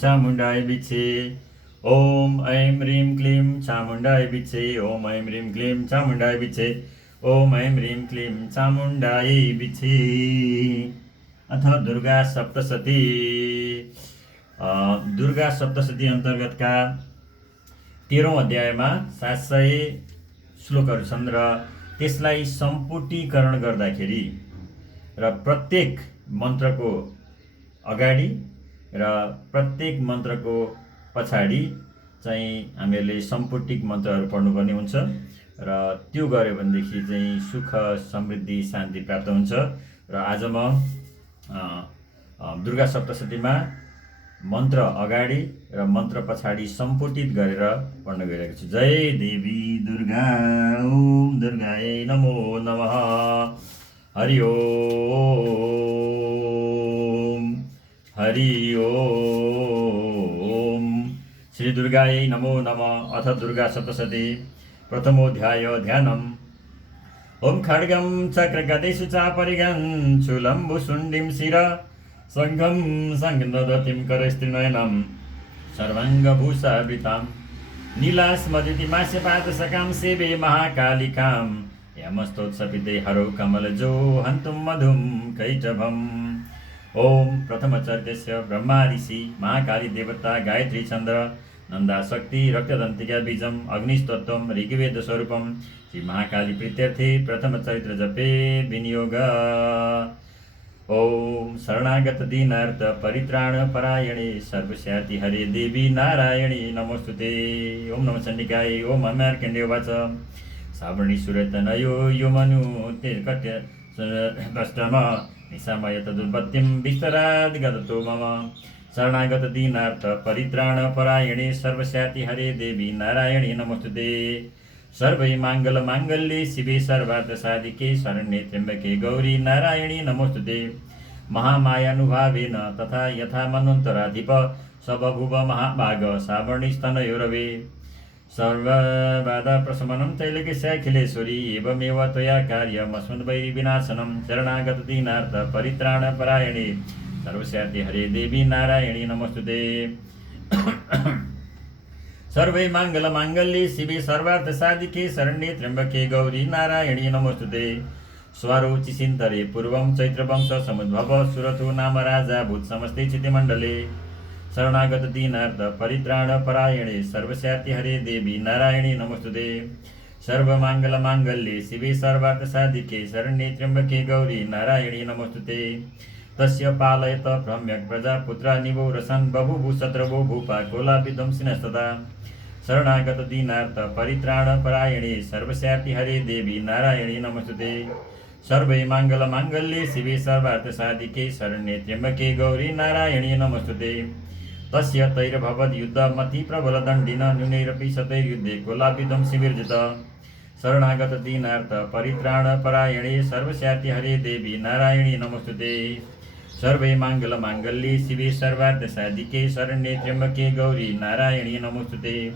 चामुण्डाय विच्छे। ओम ऐं ह्रीं क्लीं चामुण्डाय विच्छे। ओम ऐं ह्रीं क्लीं चामुण्डाय विच्छे। ओम ऐं ह्रीं क्लीं चामुण्डाय विच्छे। अथ दुर्गा सप्तशती। दुर्गा सप्तशती अन्तर्गतका 13औं अध्यायमा 700 श्लोकहरू छन् र त्यसलाई सम्पुटीकरण गर्दाखेरि र प्रत्येक मन्त्रको अगाडि र प्रत्येक मन्त्रको पछाडि चाहिँ हामीहरूले सम्पुटिक मन्त्रहरू पढ्नुपर्ने हुन्छ र त्यो गर्यो भनेदेखि चाहिँ सुख समृद्धि शान्ति प्राप्त हुन्छ। र आज म दुर्गा सप्तशतीमा मन्त्र अगाडि र मन्त्र पछाडि सम्पुटित गरेर पढ्न गइरहेको छु। जय देवी दुर्गा। ओम दुर्गायै नमो नमः। हरि ओम हरि ओम। श्री दुर्गायै नमो नमः। अथ दुर्गा सप्तशती। प्रथमोऽध्याय ध्यानम्। ओम खड्गं चक्रगदेषु चापरिगं चूलम्बुशुण्डिं शिर शङ्खं संघ्नदतिं करस्त्रिनयनं सर्वाङ्गभूषावृतां नीलास्मदितिमास्यपादशकां सेवे महाकालिकां यमस्तोत्सपिते हरौ कमलजो हन्तुं मधुं कैटभम्। ओम प्रथमचर्यस्य ब्रह्मा ऋषि महाकाली देवता गायत्री चन्द्र नन्दा शक्ति रक्तदन्तिका बीजम् अग्निस्तत्त्वं ऋग्वेद स्वरूपं श्री महाकाली प्रीत्यर्थे प्रथम चरित्र जपे विनियोग। ओम शरणागत दीनार्थ परित्राण परायणे सर्वस्याति हरे देवी नारायणी नमोस्तुते। ओम नमः चण्डिकाय। ओम मार्कण्डेय उवाच सावर्णीसुरतनयो यो मनु ते कट्य कष्टम निशामय तदुत्पत्तिं विस्तराद्गतो मम शरणागत दीनार्थ परित्राण परायणे सर्वस्याति हरे देवी नारायणी नमोस्तुते। सर्वै माङ्गल माङ्गल्ये शिवे सर्वार्थ साधिके शरण्ये त्र्यम्बके गौरी नारायणी नमोस्तुते। महामायानुभावेन तथा यथा मन्वन्तराधिप सबभुव महाभाग सावर्णिस्तनयोरवे सर्वबाधा प्रशमनं त्रैलोक्यस्याखिलेश्वरी एवमेव त्वया कार्यमस्मद्वैरी विनाशनं शरणागत दीनार्थ परित्राण परायणे सर्वस्याति हरे देवी नारायणी नमोस्तुते। सर्वै माङ्गल माङ्गल्ये शिवे सर्वार्थ साधिके शरण्ये त्र्यम्बके गौरी नारायणी नमोस्तुते। स्वरोचिसिन्तरे पूर्वं चैत्रवंश समुद्भव सुरथो नाम राजा भूत समस्ते चितिमण्डले शरणागत दीनार्थ परित्राण परायणे सर्वस्याति हरे देवी नारायणी नमोस्तुते। सर्वमाङ्गल माङ्गल्ये शिवे सर्वार्थ साधिके शरण्ये त्र्यम्बके गौरी नारायणी नमोस्तुते। तस्य पालयत भ्रम्यक् प्रजापुत्रा निवो रसन् बभूवु शत्रवो भूपा कोलापिध्वंसिनस्तदा शरणागत दीनार्थ परित्राण परायणे सर्वस्याति हरे देवी नारायणी नमोस्तुते। सर्वै माङ्गल माङ्गल्ये शिवे सर्वार्थ साधिके शरण्ये त्र्यम्बके गौरी नारायणी नमोस्तुते। तस्य तैर्भवद् युद्धमति प्रबल दण्डिन न्यूनैरपि शतैर्युद्धे कोलापिध्वंसि विर्जित शरणागत दीनार्थ परित्राण परायणे सर्वस्याति हरे देवी नारायणी नमोस्तुते। सर्वै माङ्गल माङ्गल्ये शिवे सर्वार्थ साधिके शरण्ये त्र्यम्बके गौरी नारायणी नमोस्तुते।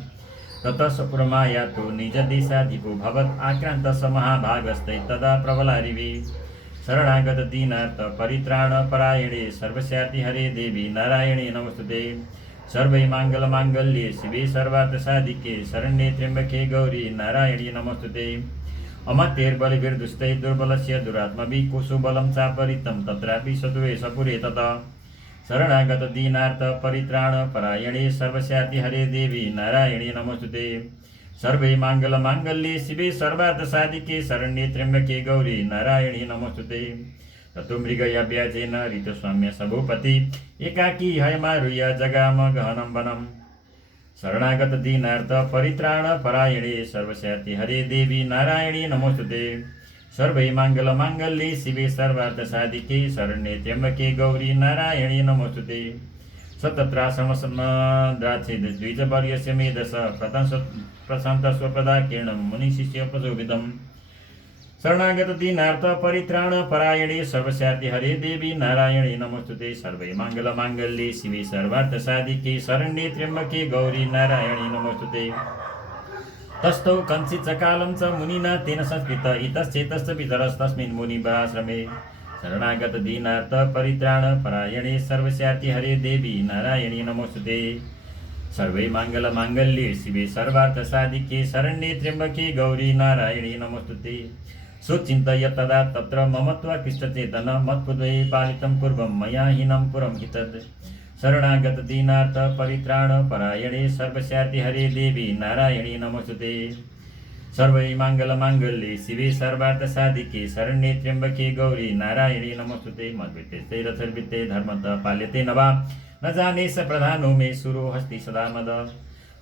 ततः सपुरमायातो निजदेशाधिपो भवत् आक्रान्तः स महाभागस्तै तदा प्रबलारिवे शरणागत दीनार्थ परित्राण परायणे सर्वस्याति हरे देवी नारायणी नमोस्तुते। सर्वै माङ्गल माङ्गल्ये शिवे सर्वार्थ साधिके शरण्ये त्र्यम्बके गौरी नारायणी नमोस्तुते। अमतेर्बलिभिर्दुष्टैः दुर्बलस्य दुरात्मभिः कुशु बलं चापरितं तत्रापि सत्त्वे सपुरे ततः शरणागत दीनार्थ परित्राण परायणे सर्वस्याति हरे देवी नारायणी नमोस्तुते। सर्वै माङ्गल माङ्गल्ये शिवे सर्वार्थ साधिके शरण्ये त्र्यम्बके गौरी नारायणी नमोस्तुते। ततो मृगया व्याजेन ऋतुस्वाम्य सभूपति एकाकी हयमारुह्य जगाम गहनं वनम् शरणागत दीनार्थ परित्राण परायणे सर्वस्याति हरे देवी नारायणी नमोस्तुते। सर्वै माङ्गल माङ्गल्ये शिवे सर्वार्थ साधिके शरण्ये त्र्यम्बके गौरी नारायणी नमोस्तुते। सतत्राश्रमसमद्राक्षे द्विजवर्यस्य मेधस प्रशान्त स्वपदाकीर्णं मुनिशिष्य प्रचोदितम् शरणागत दीनार्थ परित्राण परायणे सर्वस्याति हरे देवी नारायणी नमोस्तुते। सर्वै माङ्गल माङ्गल्ये शिवे सर्वार्थ साधिके शरण्ये त्र्यम्बके गौरी नारायणी नमोस्तुते। तस्थौ कञ्चित् कालं च मुनिना तेन संस्कृत इतश्चेतश्च पितरस्तस्मिन् मुनिपराश्रमे शरणागत दीनार्थ परित्राण परायणे सर्वस्यार्ति हरे देवी नारायणी नमोस्तुते। सर्वे मंगल मांगल्ये शिवे सर्वार्थ साधिके शरण्ये त्र्यंबके गौरी नारायणी नमोस्तुते। सुचिन्तय तदा तत्र ममत्वा कृष्णचेतन मत्पुद्वये पालितं पूर्वं मया हीनं पुरं हितद्। शरणागत दीनार्थ परित्राण परायणे सर्वस्यार्ति हरे देवी नारायणी नमोस्तुते। सर्वे मंगल मांगल्ये शिवे सर्वार्थ साधिके शरण्ये त्र्यंबके गौरी नारायणी नमोस्तुते। मद्वित्ते रथर्वित्ते धर्मतः पाल्यते नवा न जाने स प्रधानो मे सुरो हस्ति सदा मद।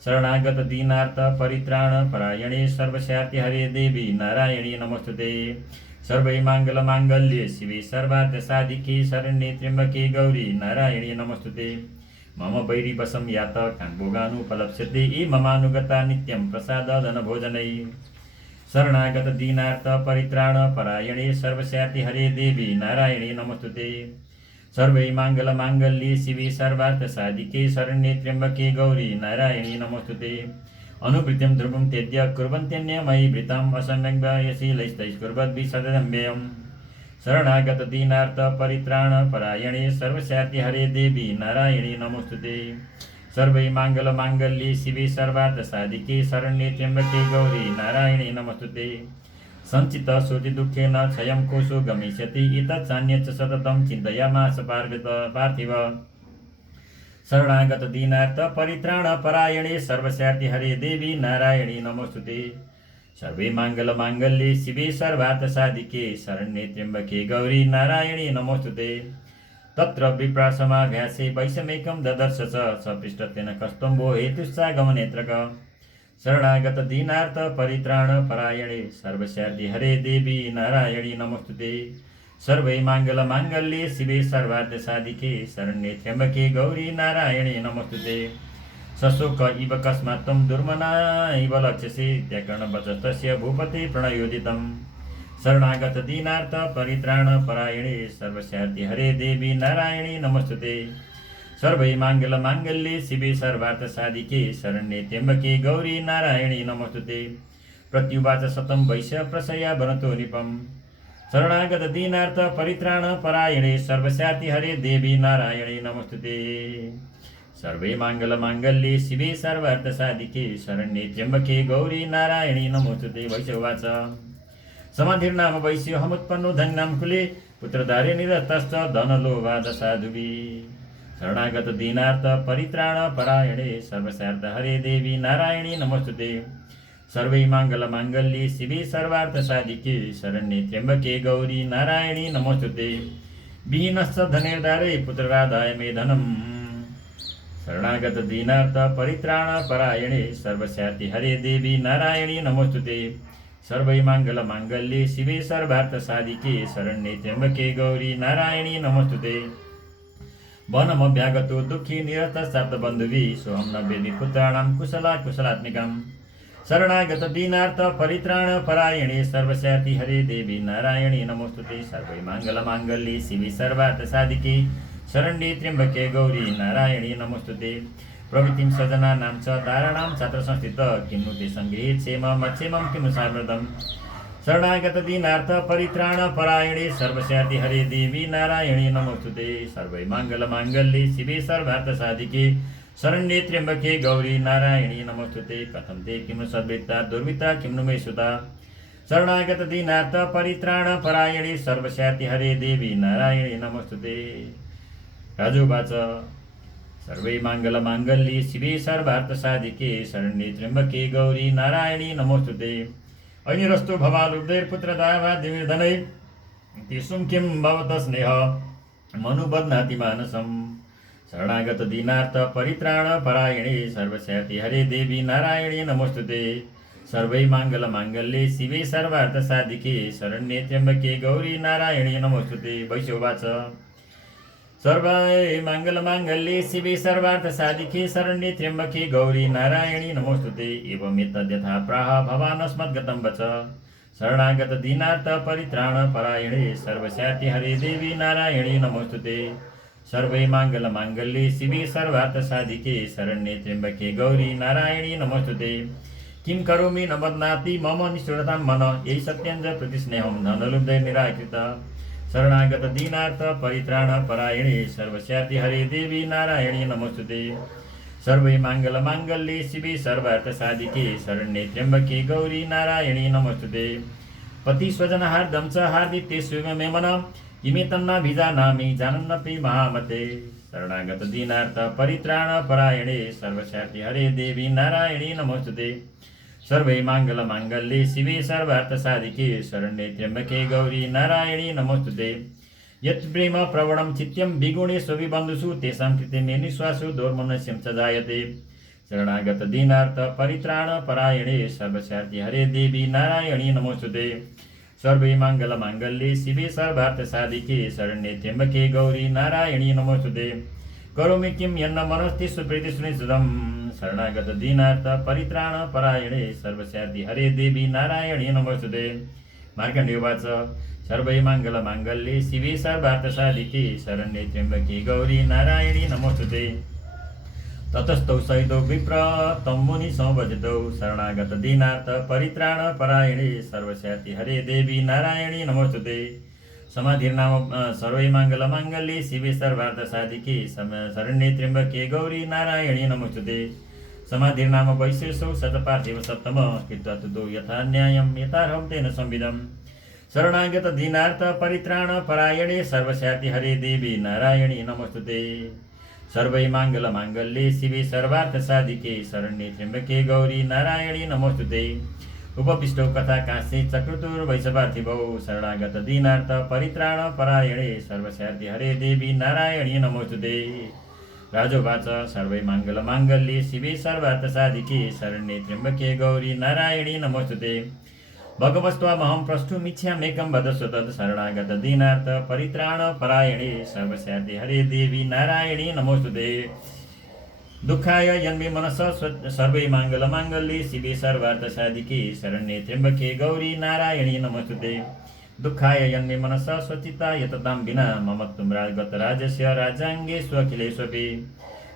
शरणागत दीनार्थ परित्राण परायणे सर्वस्यार्ति हरे देवी नारायणी नमोस्तुते। सर्वे मंगल मांगल्ये शिवे सर्वार्थ साधिके शरण्ये त्र्यंबके गौरी नारायणी नमोस्तुते। मम वैरी वशं यात कान्भोगानुपलप्स्यते ये ममानुगता नित्यं प्रसादधन भोजनै। शरणागत दीनार्थ परित्राण परायणे सर्वस्यार्ति हरे देवी नारायणी नमोस्तुते। सर्वे मंगल मांगल्ये शिवे सर्वार्थ साधिके शरण्ये त्र्यंबके गौरी नारायणी नमोस्तुते। अनुवृत्तिं ध्रुवं त्यज्य कुर्वन्त्यन्यमयि वृतं असम्यग्यशीलैस्तैस्कुर्वद्भिः सदम्ययम्। शरणागत दीनार्थ परित्राण परायणे सर्वस्यार्ति हरे देवी नारायणी नमोस्तुते। सर्वे मंगल मांगल्ये शिवे सर्वार्थ साधिके शरण्ये त्र्यंबके गौरी नारायणी नमोस्तुते। संचित श्रुति दुःखेन क्षयं कोशो गमिष्यति एतत् चान्यच्च सततं चिन्तयामास पार्थिव। शरणागत दीनार्थ परित्राण परायणे सर्वस्यार्ति हरे देवी नारायणी नमोस्तुते। सर्वे मंगल मांगल्ये शिवे सर्वार्थ साधिके शरण्ये त्र्यंबके गौरी नारायणी नमोस्तुते। तत्र विप्रासमाभ्यासे वैषमेकं ददर्श सपृष्ठतेन कस्तम्भो हेतुस्सागमनेत्रक। शरणागत दीनार्थ परित्राण परायणे सर्वस्यार्ति हरे देवी नारायणी नमोस्तुते। सर्वे मंगल मांगल्ये शिवे सर्वार्थ साधिके शरण्ये त्र्यंबके गौरी नारायणी नमोस्तुते। सशोक इव कस्मात् त्वं दुर्मना इव लक्ष्यसे त्याकर्णवचस्तस्य भूपते प्रणयोदितम्। शरणागत दीनार्थ परित्राण परायणे सर्वस्यार्ति हरे देवी नारायणी नमोस्तुते। सर्वे मंगल मांगल्ये शिवे सर्वार्थ साधिके शरण्ये त्र्यंबके गौरी नारायणी नमोस्तुते। प्रत्युवाच शतं वैश्य प्रशया वनतो निपम्। शरणागत दीनार्थ परित्राण परायणे सर्वस्यार्ति हरे देवी नारायणी नमोस्तुते। सर्वे मंगल मांगल्ये शिवे सर्वार्थ साधिके शरण्ये त्र्यंबके गौरी नारायणी नमोस्तुते। वैश्यवाच समाधिर्नाम वैश्यो हमुत्पन्नो धन्यां कुले पुत्रधारे निरतश्च धनलोभाद साधुभिः। शरणागत दीनार्थ परित्राण परायणे सर्वस्यार्थ हरे देवी नारायणी नमोस्तुते। सर्वे मंगल मांगल्ये शिवे सर्वार्थ साधिके शरण्ये त्र्यंबके गौरी नारायणी नमोस्तुते। विहीनश्च धनेर्दारे पुत्रराधाय मे धनम्। शरणागत दीनार्थ परित्राण परायणे सर्वस्यार्ति हरे देवी नारायणी नमोस्तुते। सर्वे मंगल मांगल्ये शिवे सर्वार्थ साधिके शरण्ये त्र्यंबके गौरी नारायणी नमोस्तुते। वनमभ्यागतो दुःखी निरतश्चाप्त बन्धुभिः सोऽहं न वेदि पुत्राणां कुशलात्मिकम्। शरणागत दीनार्थ परित्राण परायणे सर्वस्यार्ति हरे देवी नारायणी नमोस्तुते। सर्वे मंगल मांगल्ये शिवे सर्वार्थ साधिके शरण्ये त्र्यंबके गौरी नारायणी नमोस्तुते। प्रवृत्तिं सजनानां च ताराणां छात्र संस्थित किन्नु ते संगृहे क्षेममक्षेमं किन्नु साम्प्रतम्। शरणागत दीनार्थ परित्राण परायणे सर्वस्यार्ति हरे देवी नारायणी नमोस्तुते। सर्वे मंगल मांगल्ये शिवे सर्वार्थ साधिके शरण्ये त्र्यंबके गौरी नारायणी नमोस्तुते। कथं ते किं सद्वृत्ता दुर्वृत्ता किं नु मे सुता। शरणागत दीनार्थ परित्राण परायणे सर्वस्यार्ति हरे देवी नारायणी नमोस्तुते। राजुवाच सर्वे मंगल मांगल्ये शिवे सर्वार्थ साधिके शरण्ये त्र्यंबके गौरी नारायणी नमोस्तुते। अनिरस्तो भवालुब्धैर्पुत्रदावादिर्धनै तेषुं किं भवत स्नेह मनुबध्नाति मानसम्। शरणागत दीनार्थ परित्राण परायणे सर्वस्यार्ति हरे देवी नारायणी नमोस्तुते। सर्वे मंगल मांगल्ये शिवे सर्वार्थ साधिके शरण्ये त्र्यंबके गौरी नारायणी नमोस्तुते। वैश्यवाच सर्वे मंगल मांगल्ये शिवे सर्वार्थ साधिके शरण्ये त्र्यंबके गौरी नारायणी नमोस्तुते। एवमेतद्यथा प्राह भवानस्मद्गतं वच। शरणागत दीनार्थ परित्राण परायणे सर्वस्यार्ति हरे देवी नारायणी नमोस्तुते। सर्वे मंगल मांगल्ये शिवे सर्वार्थ साधिके शरण्ये त्र्यंबके गौरी नारायणी नमोस्तुते। किं करोमि न बध्नाति मम निष्ठुरतां मन यही सत्यञ्च प्रतिस्नेहं धनलुब्धैर्निराकृत। शरणागत दीनार्थ परित्राण परायणे सर्वस्याति हरे देवी नारायणी नमोस्तुते। सर्वै मंगल मांगल्ये शिवे सर्वार्थ साधिके शरण्ये त्र्यंबके गौरी नारायणी नमोस्तुते। पति स्वजन हार्दम च हार्दिते स्वे मन इमे तन्नाभिजानामि जानन्नपि महामते। शरणागत दीनार्थ परित्राण परायणे सर्वस्याति हरे देवी नारायणी नमोस्तुते। सर्वै मंगल मांगल्ये शिवे सर्वार्थ साधिके शरण्ये त्र्यंबके गौरी नारायणी नमोस्तुते। यत् प्रेम प्रवणं चित्यं विगुणेषु विबन्धुषु तेषां कृते मे निःश्वासो दोर्मनस्यं च जायते। शरणागत दीनार्थ परित्राण परायणे सर्वस्याति हरे देवी नारायणी नमोस्तुते। सर्वै मंगल मांगल्ये शिवे सर्वार्थ साधिके शरण्ये त्र्यंबके गौरी नारायणी नमोस्तुते। करोमि किं यन्न मनस्ति सुप्रीति सुनिश्चितं। शरणागत दीनार्थ परित्राण परायणे सर्वस्याति हरे देवी नारायणी नमोस्तुते। मार्कण्डेय उवाच सर्वै मंगल मांगल्ये शिवे सर्वार्थ साधिके शरण्ये त्र्यंबके गौरी नारायणी नमोस्तुते। ततस्तौ सहितो विप्र तं मुनि संवदितौ शरणागत दीनार्थ परित्राण परायणे सर्वस्याति हरे देवी नारायणी नमोस्तुते। समाधिर्नाम सर्वै मंगल मांगल्ये शिवे सर्वार्थ साधिके शरण्ये त्र्यंबके गौरी नारायणी नमोस्तुते। समाधिर्नाम वैशेषौ शतपार्थिव सप्तम कृत्वा तुदो यथा न्यायं यथार्हं तेन संविदम्। शरणागत दीनार्थ परित्राण परायणे सर्वस्याति हरे देवी नारायणी नमोस्तुते। सर्वै मंगल मांगल्ये शिवे सर्वार्थ साधिके शरण्ये त्र्यंबके गौरी नारायणी नमोस्तुते। उपविष्टौ कथा कांसे चक्रतुर्वैशपार्थिवौ शरणागत दीनार्थ परित्राण परायणे सर्वस्याति हरे देवी नारायणी नमोस्तुते। राजोवाच सर्वै मंगल मांगल्ये शिवे सर्वार्थ साधिके शरण्ये त्र्यंबके गौरी नारायणी नमोस्तुते। भगवस्त्वामहं प्रष्टुमिच्छाम्येकं वदस्व तत् शरणागत दीनार्थ परित्राण परायणे सर्वस्याति हरे देवी नारायणी नमोस्तुते। दुःखाय यन्मे मनसः सर्वै मंगल मांगल्ये शिवे सर्वार्थ साधिके शरण्ये त्र्यंबके गौरी नारायणी नमोस्तुते। दुःखाय यन्मे मनसः स्वचित्ता यततां विना ममत्वं राजस्य राजांगे स्वखिलेष्वपि।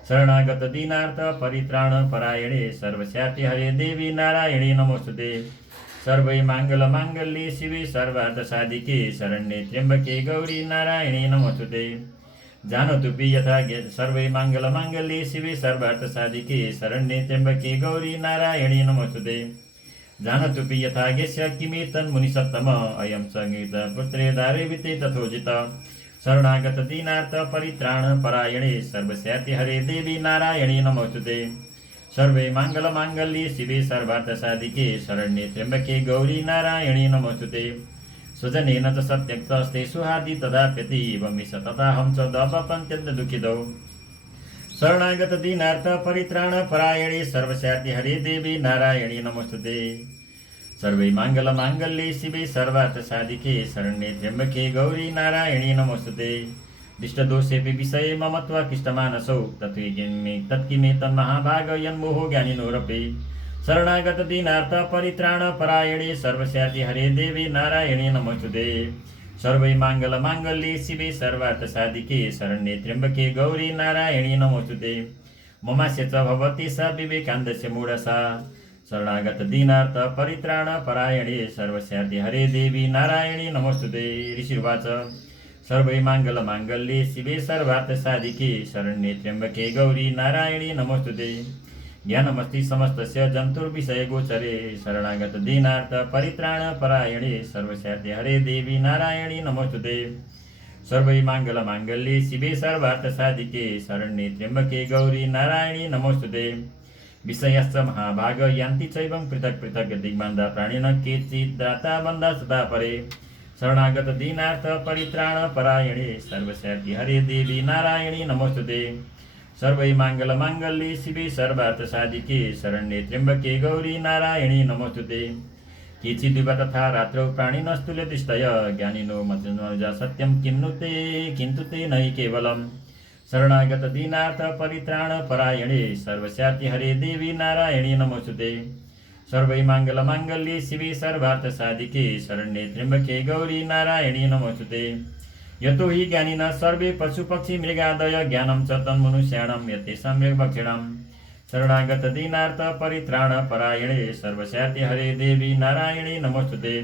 शरणागत दीनार्थ परित्राण परायणे सर्वस्याति हरे देवी नारायणी नमोस्तुते। सर्वै मंगल मांगल्ये शिवे सर्वार्थ साधिके शरण्ये त्र्यंबके गौरी नारायणी नमोस्तुते। जानतुपि यथा सर्वै मंगल मांगल्ये शिवे सर्वार्थ साधिके शरण्ये त्र्यंबके गौरी नारायणी नमोस्तुते। जानतुपि यथा गेस्य किमेतन्मुनिसत्तम अयं संगीत पुत्रे दारेविते तथोजित। शरणागत दीनार्थ परित्राण परायणे सर्वस्याति हरे देवी नारायणी नमोस्तुते। सर्वै मंगल मांगल्ये शिवे सर्वार्थ साधिके शरण्ये त्र्यंबके गौरी नारायणी नमोस्तुते। स्वजनेन च सत्यक्तस्ते सुहार्दि तदाप्यति वमिष तथाहं च दपपन्त्यन्त दुःखितौ। शरणागत दीनार्थ परित्राण परायणे सर्वस्याति हरे देवी नारायणी नमोस्तुते। सर्वै मंगल मांगल्ये शिवे सर्वार्थ साधिके शरण्ये त्र्यंबके गौरी नारायणी नमोस्तुते। दिष्टदोषेऽपि विषये ममत्वा कृष्टमानसौ तत्किमे तन्महाभाग यन्मोहो ज्ञानिनोरपि। शरणागत दीनार्थ परित्राण परायणे सर्वस्याति हरे देवी नारायणी नमोस्तुते। सर्वै मंगल मांगल्ये शिवे सर्वार्थ साधिके शरण्ये त्र्यंबके गौरी नारायणी नमोस्तुते। ममास्य च भवति सा विवेकानन्दस्य मूढसा। शरणागत दीनार्थ परित्राण परायणे सर्वस्याति हरे देवी नारायणी नमोस्तुते। ऋषिर्वाच सर्वै मंगल मांगल्ये शिवे सर्वार्थ साधिके शरण्ये त्र्यंबके गौरी नारायणी नमोस्तुते। ज्ञानमस्ति समस्तस्य जन्तुर्विषये गोचरे शरणागत दीनार्थ परित्राण परायणे सर्वस्याति हरे देवी नारायणी नमोस्तुते। सर्वै मंगल मांगल्ये शिवे सर्वार्थ साधिके शरण्ये त्र्यंबके गौरी नारायणी नमोस्तुते। विषयश्च महाभाग यान्ति चैवं पृथक् पृथक् दिग्बन्धा प्राणिनः केचित् दाता बन्धा सदा परे। शरणागत दीनार्थ परित्राण परायणे सर्वस्याति हरे देवी नारायणी नमोस्तुते। सर्वै मंगल मांगल्ये शिवे सर्वार्थ साधिके शरण्ये त्र्यंबके गौरी नारायणी नमोस्तुते। केचिदिव तथा रात्रौ प्राणिनस्तुल्यतिष्ठय ज्ञानिनो मनुजा सत्यं किन्तु ते नहि केवलम्। शरणागत दीनार्थ परित्राण परायणे सर्वस्याति हरे देवी नारायणी नमोस्तुते। सर्वै मंगल मांगल्ये शिवे सर्वार्थ साधिके शरण्ये त्र्यंबके गौरी नारायणी नमोस्तुते। यतो हि ज्ञानिनः सर्वे पशुपक्षी मृगादय ज्ञानं च तन्मनुष्याणां यतेषां मृगभक्षिणाम्। शरणागत दीनार्थ परित्राण परायणे सर्वस्याति हरे देवी नारायणी नमोस्तुते।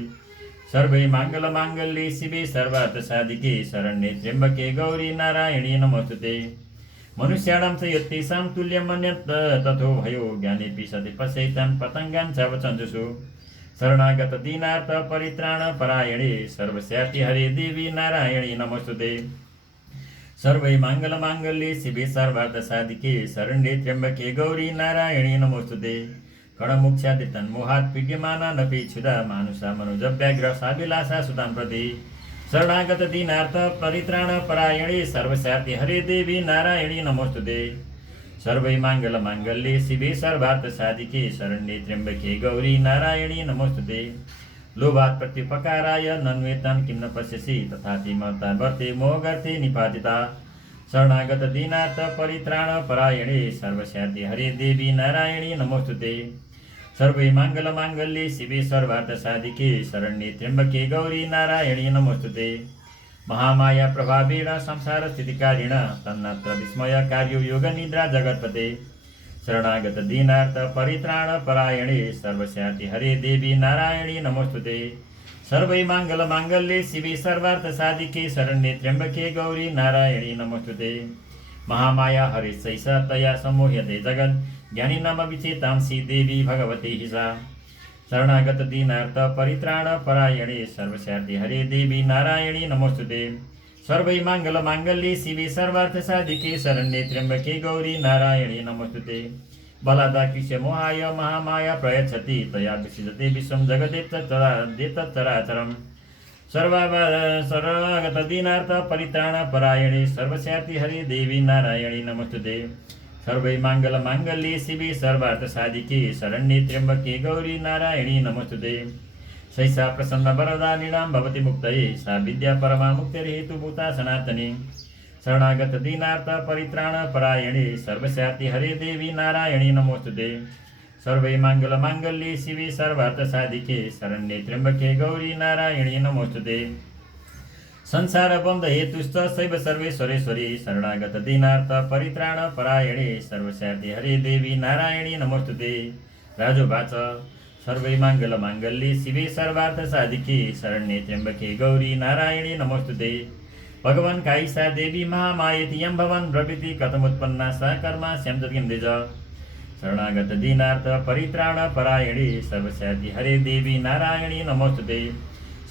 सर्वै माङ्गल्ये शिवे सर्वार्थसाधिके शरण्ये त्र्यम्बके गौरी नारायणी नमोस्तुते। मनुष्याणां च यत्तेषां तुल्यमन्यत् तथो भयो ज्ञानेऽपि सति पश्यैतान् पतङ्गान् च वचन्जुषु। शरणागत दीनार्थ परित्राण परायणे सर्वस्यार्ति हरे देवी नारायणी नमोस्तुते। सर्वै माङ्गल्ये शिवे सर्वार्थसाधिके शरण्ये त्र्यम्बके गौरी नारायणी नमोस्तुते। कणमुख्यादि तन्मोहात् पीड्यमानानपि क्षुधा मानुषा मनोजव्याघ्र साभिलाषा सुतां प्रति। शरणागत दीनार्थ परित्राण परायणे सर्वस्यार्ति हरे देवी नारायणी नमोस्तुते। सर्वै माङ्गल्ये शिवे सर्वार्थसाधिके शरण्ये त्र्यम्बके गौरी नारायणी नमोस्तुते। लोभात् प्रत्युपकाराय नन्वेतान् किं न पश्यसि तथापि मता वर्ते मोहगर्ते निपातिता। शरणागत दीनार्थ परित्राण परायणे सर्वस्यार्ति हरे देवी नारायणी नमोस्तुते। सर्वै माङ्गल्ये शिवे सर्वार्थसाधिके शरण्ये त्र्यम्बके गौरी नारायणी नमोस्तुते। महामाया प्रभावेण संसार स्थितिकारिण तन्नात्र विस्मयकार्यो योगनिद्रा जगत्पते। शरणागत दीनार्थ परित्राण परायणे सर्वस्यार्ति हरे देवी नारायणी नमोस्तुते। सर्वै माङ्गल्ये शिवे सर्वार्थसाधिके शरण्ये त्र्यम्बके गौरी नारायणी नमोस्तुते। महामाया हरिश्चैष तया सम्मोह्यते जगत् ज्ञानी नाम विचेतांसि देवी भगवती सा। शरणागत दीनार्थ परित्राण परायणे सर्वस्यार्ति हरे देवी नारायणी नमोस्तुते। सर्वै माङ्गल्ये शिवे सर्वार्थसाधिके शरण्ये त्र्यम्बके गौरी नारायणी नमोस्तुते। बलादाकृष्य मोहाय महामाया प्रयच्छति तया विसृजते विश्वं जगदेतच्चराचरम्। शरणागत दीनार्थ परित्राण परायणे सर्वस्यार्ति हरे देवी नारायणी नमोस्तुते। सर्वै माङ्गल्ये शिवे सर्वार्थसाधिके शरण्ये त्र्यम्बके गौरी नारायणी नमोस्तुते। सैषा प्रसन्न वरदानीनां भवति मुक्तये सा विद्या परमा मुक्तिर्हेतुभूता सनातनी। शरणागत दीनार्थ परित्राण परायणे सर्वस्यार्ति हरे देवी नारायणी नमोस्तुते। सर्वै माङ्गल्ये शिवे सर्वार्थसाधिके शरण्ये त्र्यम्बके गौरी नारायणी नमोस्तुते। संसार बन्ध हेतुश्च शैव सर्वेश्वरेश्वरी शरणागत दीनार्थ परित्राण परायणे सर्वस्यार्ति हरे देवी नारायणी नमोस्तुते। राजोवाच सर्वै माङ्गल्ये शिवे सर्वार्थसाधिके शरण्ये त्र्यम्बके गौरी नारायणी नमोस्तुते। भगवान् कायिसा देवी महामायेति यं भवन् ब्रवीति कथमुत्पन्ना सा कर्मा श्यामजगिन्द्रिज। शरणागत दीनार्थ परित्राण परायणे सर्वस्यार्ति हरे देवी नारायणी नमोस्तुते।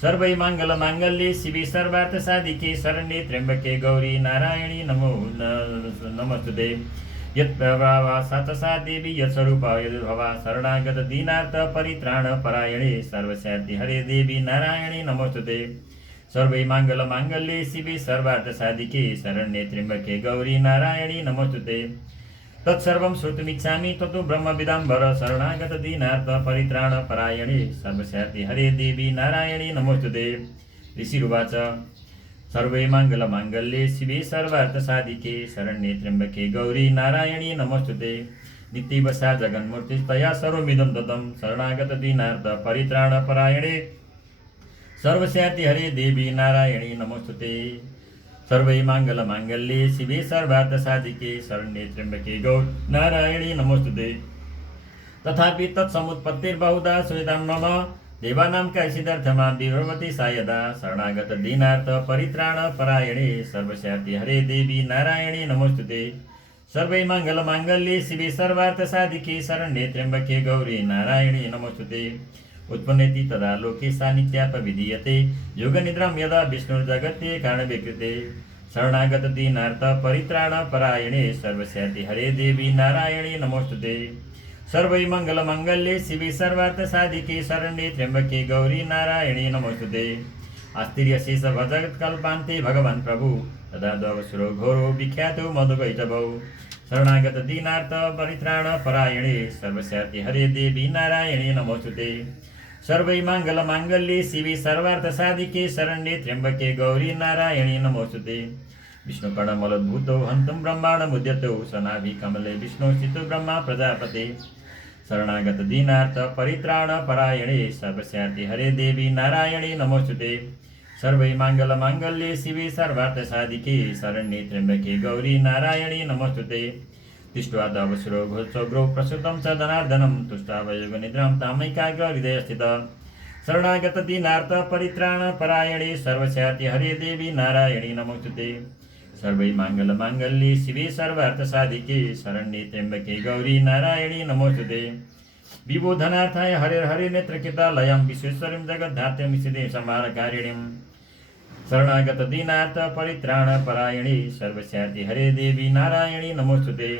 सर्वै माङ्गल्ये शिवे सर्वार्थसाधिके शरण्ये त्र्यम्बके गौरी नारायणी नमोस्तुते। यत्प्रभावा सा देवी यत्स्वरूपा यद्भवा शरणागत दीनार्थ परित्राण परायणे सर्वस्यार्ति हरे देवी नारायणी नमोस्तुते। सर्वै माङ्गल्ये शिवे सर्वार्थसाधिके शरण्ये त्र्यम्बके गौरी नारायणी नमोस्तुते। तत्सर्वं श्रोतुमिच्छामि ततो ब्रह्मविदाम्बर शरणागत दीनार्थ परित्राण परायणे सर्वस्यार्ति हरे देवी नारायणी नमोस्तुते। ऋषिरुवाच सर्वै माङ्गल्ये शिवे सर्वार्थसाधिके शरण्ये त्र्यम्बके गौरी नारायणी नमोस्तुते। नित्यवसा जगन्मूर्तिस्तया सर्वमिदं दत्तं शरणागत दीनार्थ परित्राण परायणे सर्वस्यार्ति हरे देवी नारायणी नमोस्तुते। सर्वै माङ्गल्ये शिवे सर्वार्थसाधिके शरण्ये त्र्यम्बके गौरी नारायणी नमोस्तुते। तथापि तत्समुत्पत्तिर्बहुधा सुविधां मम देवानां कैसिदर्थमा विभवति सा यदा शरणागत दीनार्थ परित्राण परायणे सर्वस्यार्ति हरे देवी नारायणी नमोस्तुते। सर्वै माङ्गल्ये शिवे सर्वार्थसाधिके शरण्ये त्र्यम्बके गौरी नारायणी नमोस्तुते। उत्पन्नेति तदा लोके सा नित्यापविधीयते योगनिद्रां यदा विष्णुर्जगत्ये कारणविकृते। शरणागत दीनार्थ परित्राण परायणे सर्वस्यार्ति हरे देवी नारायणी नमोस्तुते। सर्वै माङ्गल्ये शिवे सर्वार्थसाधिके शरण्ये त्र्यम्बके गौरी नारायणी नमोस्तुते। आस्तिर्यशेष भजत्कल्पान्ते भगवान् प्रभु तदा द्ववसुरो घोरो विख्यातो मधुकैटभौ। शरणागत दीनार्थ परित्राण परायणे सर्वस्यार्ति हरे देवी नारायणी नमोस्तुते। सर्वै माङ्गल्ये शिवे सर्वार्थसाधिके शरण्ये त्र्यम्बके गौरी नारायणी नमोस्तुते। विष्णुकर्णमलोद्भूतो हन्तुं ब्रह्माण्डमुद्यतो सनाभिकमले विष्णुस्थितो ब्रह्मा प्रजापते। शरणागत दीनार्थ परित्राण परायणे सर्वस्यार्ति हरे देवी नारायणी नमोस्तुते। सर्वै माङ्गल्ये शिवे सर्वार्थसाधिके शरण्ये त्र्यम्बके गौरी नारायणी नमोस्तुते। तिष्ठ्वा दवसुरो घोषोग्रो प्रसुतं च जनार्दनं तुष्टावयोगनिद्रां तामैकाग्र हृदयस्थित। शरणागत दीनार्थ परित्राण परायणे सर्वस्याति हरे देवी नारायणी नमोस्तुते। सर्वै मांगल मांगल्ये शिवे सर्वार्थ साधिके शरण्ये त्र्यंबके गौरी नारायणी नमोस्तुते। विबोधनार्थाय हरे हरे नेत्रकितालयं विश्वेश्वरीं जगद्धात्रीं स्थितिं संहारकारिणीं शरणागत दीनार्थ परित्राण परायणे सर्वस्याति हरे देवी नारायणी नमोस्तुते।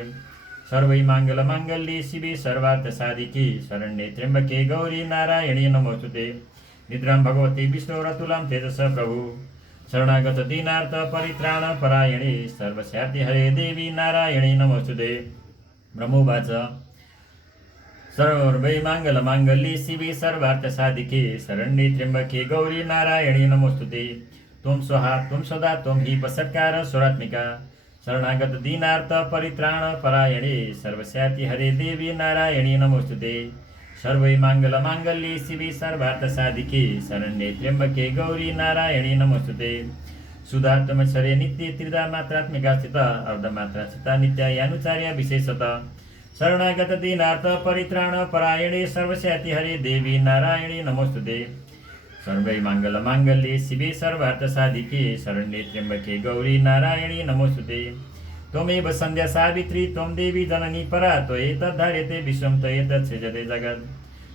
सर्वै मांगल मांगल्ये शिवे सर्वार्थ साधिके शरण्ये त्र्यंबके गौरी नारायणी नमोस्तुते। निद्रां भगवती विष्णुरतुलां तेजस प्रभु शरणागत दीनार्थ परित्राण परायणे सर्वस्याति हरे देवी नारायणी नमोस्तुते। ब्रह्मोवाच सर्वै मांगल मांगल्ये शिवे सर्वार्थ साधिके शरण्ये त्र्यंबके गौरी नारायणी नमोस्तुते। त्वं स्वाहा त्वं सदा त्वं हि वसत्कार स्वरात्मिका शरणागत दीनार्थ परित्राण परायणे सर्वस्याति हरे देवी नारायणी नमोस्तुते। सर्वै मांगल मांगल्ये शिवे सर्वार्थ साधिके शरण्ये त्र्यंबके गौरी नारायणी नमोस्तुते। सुधा त्वमक्षरे नित्ये त्रिधा मात्रात्मिका स्थिता अर्धमात्रा स्थिता नित्यानुचार्या विशेषतः शरणागत दीनार्थ परित्राण परायणे सर्वस्याति हरे देवी नारायणी नमोस्तुते। सर्वै मांगल मांगल्ये शिवे सर्वार्थ साधिके शरण्ये त्र्यंबके गौरी नारायणी नमोस्तुते। त्वमेव संध्या सावित्री त्वं देवी जननी परा त्वयेतद्धार्यते विश्वं त्वयेतत्सृजते जगत्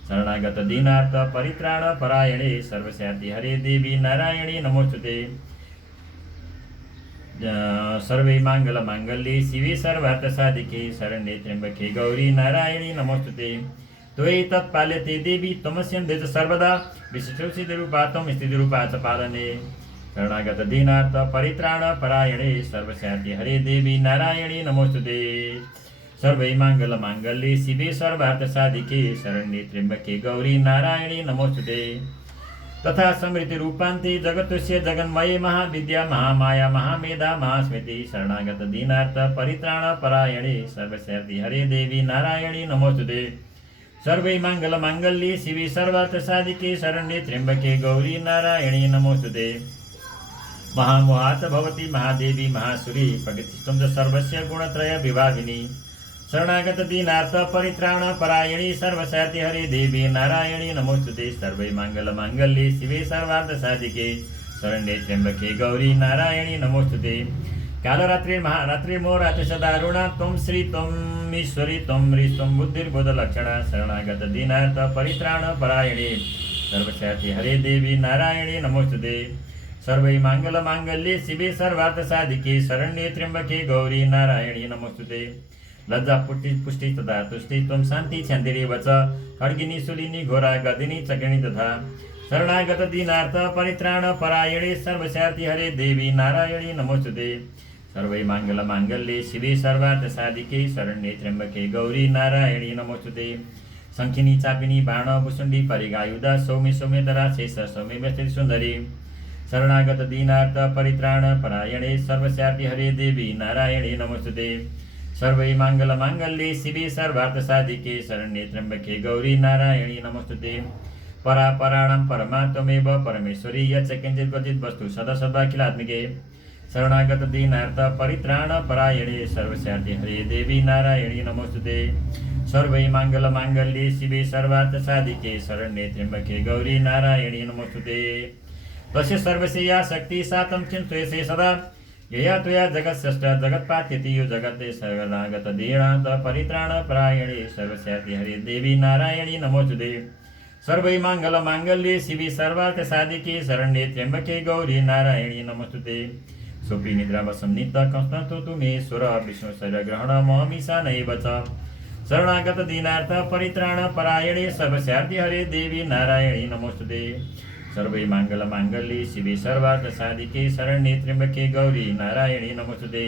शरणागत दीनार्थ परित्राण परायणे सर्वस्याति हरे देवी नारायणी नमोस्तुते। सर्वै मांगल मांगल्ये शिवे सर्वार्थ साधिके शरण्ये त्र्यंबके गौरी नारायणी नमोस्तुते। त्वयि तत्पाल्यते देवी त्वमस्यं देश सर्वदा विशिष्टसिद्धिरूपा त्वं स्थितिरूपा च पालने शरणागत दीनार्थ परित्राण परायणे सर्वस्याति हरे देवी नारायणी नमोस्तुते। सर्वै मांगल मांगल्ये शिवे सर्वार्थ साधिके शरण्ये त्र्यंबके गौरी नारायणी नमोस्तुते। तथा समृद्धि रूपान्ते जगतस्य जगन्मये महाविद्या महामाया महामेधा महास्मृति शरणागत दीनार्थ परित्राण परायणे सर्वस्याति हरे देवी नारायणी नमोस्तुते। सर्वै मांगल मांगल्ये शिवे सर्वार्थ साधिके शरण्ये त्र्यंबके गौरी नारायणी नमोस्तुते। महामोहात् भवती महादेवी महासुरी प्रकृतिस्त्वं च सर्वस्य गुणत्रय विभागिनी शरणागत दीनार्थ परित्राण परायणी सर्वस्याति हरे देवी नारायणी नमोस्तुते। सर्वै मांगल मांगल्ये शिवे सर्वार्थ साधिके शरण्ये त्र्यंबके गौरी नारायणी नमोस्तुते। कालरात्रिर्महारात्रिर्मोरात्रि सदारुणा त्वं श्री त्वं ईश्वरी त्वं ह्रीं त्वं बुद्धिर्बोधलक्षणा शरणागत दीनार्थ परित्राण परायणे सर्वस्याति हरे देवी नारायणी नमोस्तुते। सर्वै मांगल मांगल्ये शिवे सर्वार्थ साधिके शरण्ये त्र्यंबके गौरी नारायणी नमोस्तुते। लज्जा पुष्टि तथा तुष्टि त्वं शान्ति शान्तिरेव च खड्गिनी शूलिनी घोरा गदिनी चकिनी तथा शरणागत दीनार्थ परित्राण परायणे सर्वस्याति हरे देवी नारायणी नमोस्तुते। सर्वै मांगल मांगल्ये शिवे सर्वार्थ साधिके शरण्ये त्र्यंबके गौरी नारायणी नमोस्तुते। शंखिनी चापिनी बाण भुसुण्डी परिगायुधा सौम्य सौम्यधरा शेष सौम्य व्यस्ति सुन्दरी शरणागत दीनार्थ परित्राण परायणे सर्वस्याति हरे देवी नारायणी नमोस्तुते। सर्वै मांगल मांगल्ये शिवे सर्वार्थ साधिके शरण्ये त्र्यंबके गौरी नारायणी नमोस्तुते। परापराणां परमा त्वमेव परमेश्वरी यच्च किंचित् क्वचित् वस्तु सदा सदाखिलात्मिके शरणागत दीनार्थ परित्राण परायणे सर्वस्याति हरे देवी नारायणी नमोस्तुते। सर्वै मांगल मांगल्ये शिवे सर्वार्थ साधिके शरण्ये त्र्यंबके गौरी नारायणी नमोस्तुते। तस्य सर्वस्य या शक्ति सा तं चिन्तयसे सदा यया त्वया जगत्सृष्ट जगत्पात्यति यो जगते शरणागत दीनार्थ परित्राण परायणे सर्वस्याति हरे देवी नारायणी नमोस्तुते। सर्वै मांगल मांगल्ये शिवे सर्वार्थ साधिके शरण्ये त्र्यंबके गौरी नारायणी नमोस्तुते। सोपी निद्रावसं नित्य कंस्तु तुमेश्वर विष्णु शरीर ग्रहण महमीशा नैव च शरणागत दीनार्थ परित्राण परायणे सर्वस्यार्थ हरे देवी नारायणी नमोस्तुते। सर्वै मांगल मांगल्ये शिवे सर्वार्थ साधिके शरण्ये त्र्यंबके गौरी नारायणी नमोस्तुते।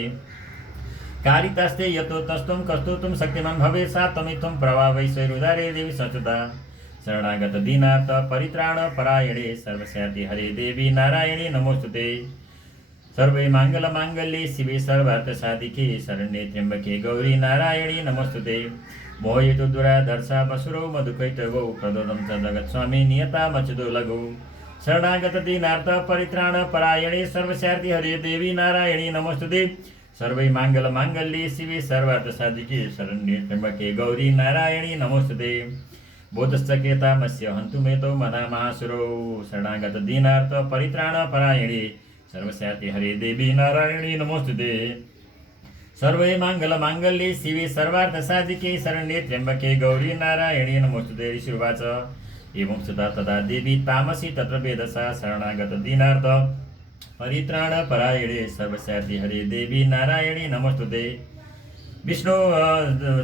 कारितास्ते यतो तस्तुं कस्तुं शक्तिमान् भवेत् सा त्वमित्थं प्रभावैश्वर्योदारे देवी संस्तुता शरणागत दीनार्थ परित्राण परायणे सर्वस्याति हरे देवी नारायणी नमोस्तुते। सर्वै मांगल मांगल्ये शिवे सर्वार्थ साधिके शरण्ये त्र्यंबके गौरी नारायणी नमोस्तुते। मोहयतु दुराधर्षा वसुरौ मधुकैटवौ प्रदोदं च जगत्स्वामी नियता मच्युतो लघु शरणागत दीनार्थ परित्राण परायणे सर्वस्यार्थ हरे देवी नारायणी नमोस्तुते। सर्वै मांगल मांगल्ये शिवे सर्वार्थ साधिके शरण्ये त्र्यंबके गौरी नारायणी नमोस्तुते। बोधश्चकेतामस्य हन्तु मेतो मना महासुरौ शरणागत दीनार्थ परित्राण परायणे सर्वस्याति हरे देवी नारायणी नमोस्तुते। सर्वे मंगल मांगल्ये शिवे सर्वार्थ साधिके शरण्ये त्र्यंबके गौरी नारायणी नमोस्तुते। ऋषिर्वाच एवं सुता तदा देवी तामसी तत्र वेदसा शरणागत दीनार्थ परित्राण परायणे सर्वस्याति हरे देवी नारायणी नमोस्तुते। विष्णु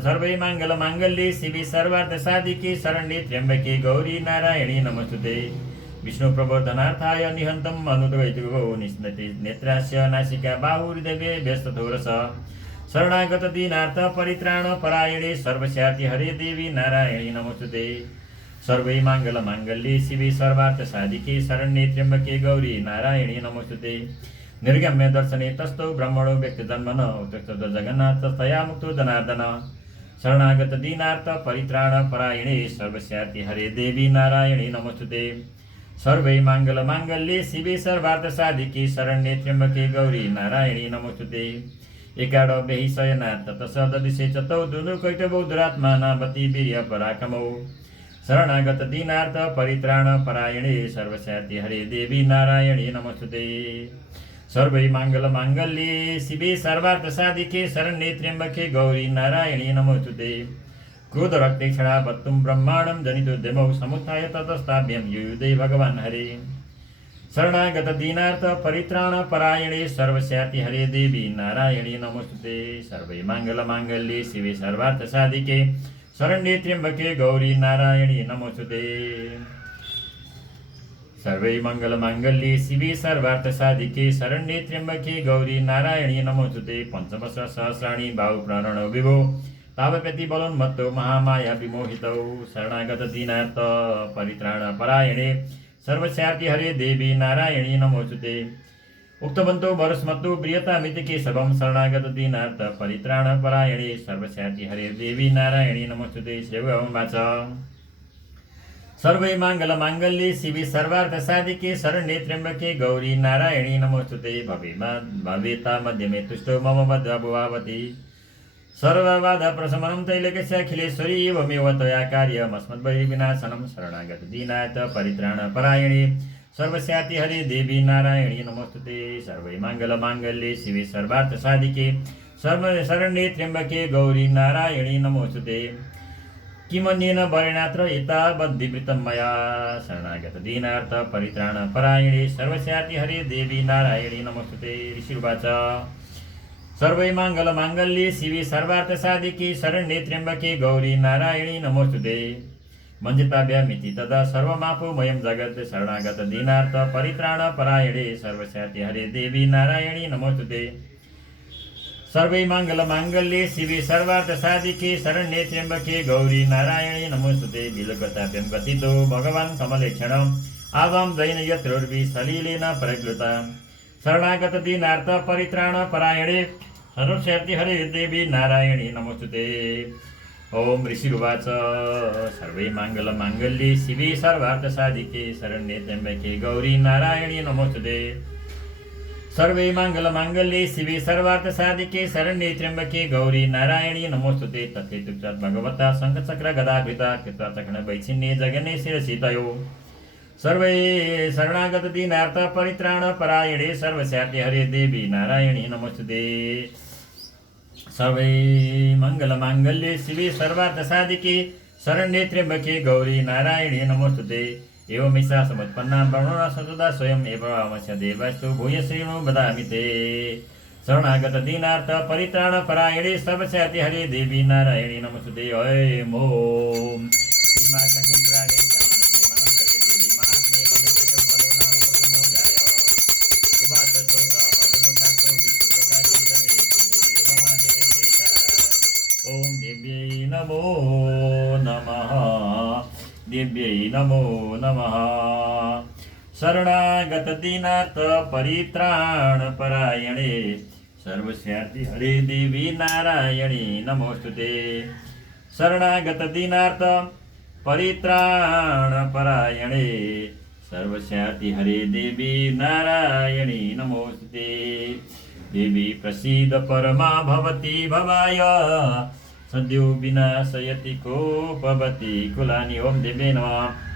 सर्वे मंगल मांगल्ये शिवे सर्वार्थ साधिके शरण्ये त्र्यंबके गौरी नारायणी नमोस्तुते। विष्णु प्रबोधनार्थाय निहन्तम् अनुद्वैतगो निस्नते नेत्रास्य नासिका बाहु हृदये व्यस्तथोरस शरणागत दीनार्थ परित्राण परायणे सर्वस्याति हरे देवी नारायणी नमोस्तुते। सर्वे मंगल मांगल्ये शिवे सर्वार्थ साधिके शरण्ये त्र्यंबके गौरी नारायणी नमोस्तुते। निर्गम्य दर्शने तस्थौ ब्रह्मणो व्यक्ति जन्मन उत्तस्तो जगन्नाथ तस्थया मुक्तो जनार्दन शरणागत दीनार्थ परित्राण परायणे सर्वस्याति हरे देवी नारायणी नमोस्तुते। सर्वे मंगल मांगल्ये शिवे सर्वार्थ साधिके शरण्ये त्र्यंबके गौरी नारायणी नमोस्तुते। एकाडव्य हि शयनात् ततसददिशे चतौ दुनुकैटवौ दुरात्मा नावती वीर्य पराक्रमौ शरणागत दीनार्थ परित्राण परायणे सर्वस्याति हरे देवी नारायणी नमोस्तुते। सर्वे मंगल मांगल्ये शिवे सर्वार्थ साधिके शरण्ये त्र्यंबके गौरी नारायणी नमोस्तुते। क्रोध रक्ते क्षणा वक्तुं ब्रह्मांडं जनितोद्यमौ समुत्थाय ततस्ताभ्यं युयुधे भगवान् हरे शरणागत दीनार्थ परित्राण परायणे सर्वस्याति हरे देवी नारायणी नमोस्तुते। सर्वे मंगल मांगल्ये शिवे सर्वार्थ साधिके शरण्ये त्र्यंबके गौरी नारायणी नमोस्तुते। सर्वे मंगल मांगल्ये शिवे सर्वार्थ साधिके शरण्ये त्र्यंबके गौरी नारायणी नमोस्तुते। पंचमश सहस्राणि बाहु प्राण विभो तावपेति बलोन्मत्तो महामाया विमोहितौ शरणागत दीनार्थ परित्राण परायणे सर्वस्याति हरे देवी नारायणी नमोस्तुते। उक्तवन्तो वरस्मत्तो प्रियता मितिके सबं शरणागत दीनार्थ परित्राण परायणे सर्वस्याति हरे देवी नारायणी नमोस्तुते। श्रीवाच सर्वे मंगल मांगल्ये शिवे सर्वार्थ साधिके शरण्ये त्र्यंबके गौरी नारायणी नमोस्तुते। भवेता मध्यमे तुष्टो मम भद्रभुवावती सर्वबाधा प्रशमनं तैलकस्याखिलेश्वरी एवमेव तया कार्यमस्मद्वैरिविनाशनं शरणागत दीनार्थ परित्राण परायणे सर्वस्याति हरे देवी नारायणी नमोस्तुते। सर्वे मंगल मांगल्ये शिवे सर्वार्थ साधिके शरण्ये त्र्यंबके गौरी नारायणी नमोस्तुते। किमन्येन वरेणात्र एतावद्विवृतं मया शरणागत दीनार्थ परित्राण परायणे सर्वस्याति हरे देवी नारायणी नमोस्तुते। ऋषिर्वाच सर्वे मंगल मांगल्ये शिवे सर्वार्थ साधिके शरण्ये त्र्यंबके गौरी नारायणी नमोस्तुते। मञ्जिताभ्यामिति तदा सर्वमापोमयं जगत् शरणागत दीनार्थ परित्राण परायणे सर्वस्याति हरे देवी नारायणी नमोस्तुते। सर्वे मंगल मांगल्ये शिवे सर्वार्थ साधिके शरण्ये त्र्यंबके गौरी नारायणी नमोस्तुते। विलगताभ्यं गतितो भगवान् कमलेक्षणम् आवां दैन यत्रोर्वि सलीलेन परिप्लुता शरणागत दीनार्थ परित्राण परायणे सर्वस्याति हरे देवी नारायणी नमोस्तुते। ओम ऋषिर्वाच सर्वे मंगल मांगल्ये शिवे सर्वार्थ साधिके शरण्ये त्र्यंबके गौरी नारायणी नमोस्तुते। सर्वे मंगल मांगल्ये शिवे सर्वार्थ साधिके शरण्ये त्र्यंबके गौरी नारायणी नमोस्तुते। तथेतुक्तात् भगवता शंखचक्र गदाभृता कृत्वा चक्र वैच्छिन्ये जगन्ने शिरसितयो सर्वे शरणागत दीनार्थ परित्राण परायणे सर्वस्याति हरे देवी नारायणी नमोस्तुते। सर्वे मंगल मांगल्ये शिवे सर्वार्थ साधिके शरण्ये त्र्यंबके गौरी नारायणी नमोस्तुते। एवमिषा समुत्पन्ना ब्रह्मणा सतदा स्वयं एवमस्य देवस्तु भूय श्रीणु वदामि ते शरणागत दीनार्थ परित्राण परायणे सर्वस्याति हरे देवी नारायणी नमोस्तुते। ओम ओम ओम देव्यै नमो नमः देव्यै नमो नमः। शरणागत दीनार्थ परित्राण परायणे सर्वस्याति हरे देवी नारायणी नमोस्तुते। शरणागत दीनार्थ परित्राण परायणे सर्वस्याति हरे देवी नारायणी नमोस्तुते। देवी प्रसीद परमा भवती भवाय सद्यो विनाशयति कोपवती कुलानि। ओम देव्यै नमः।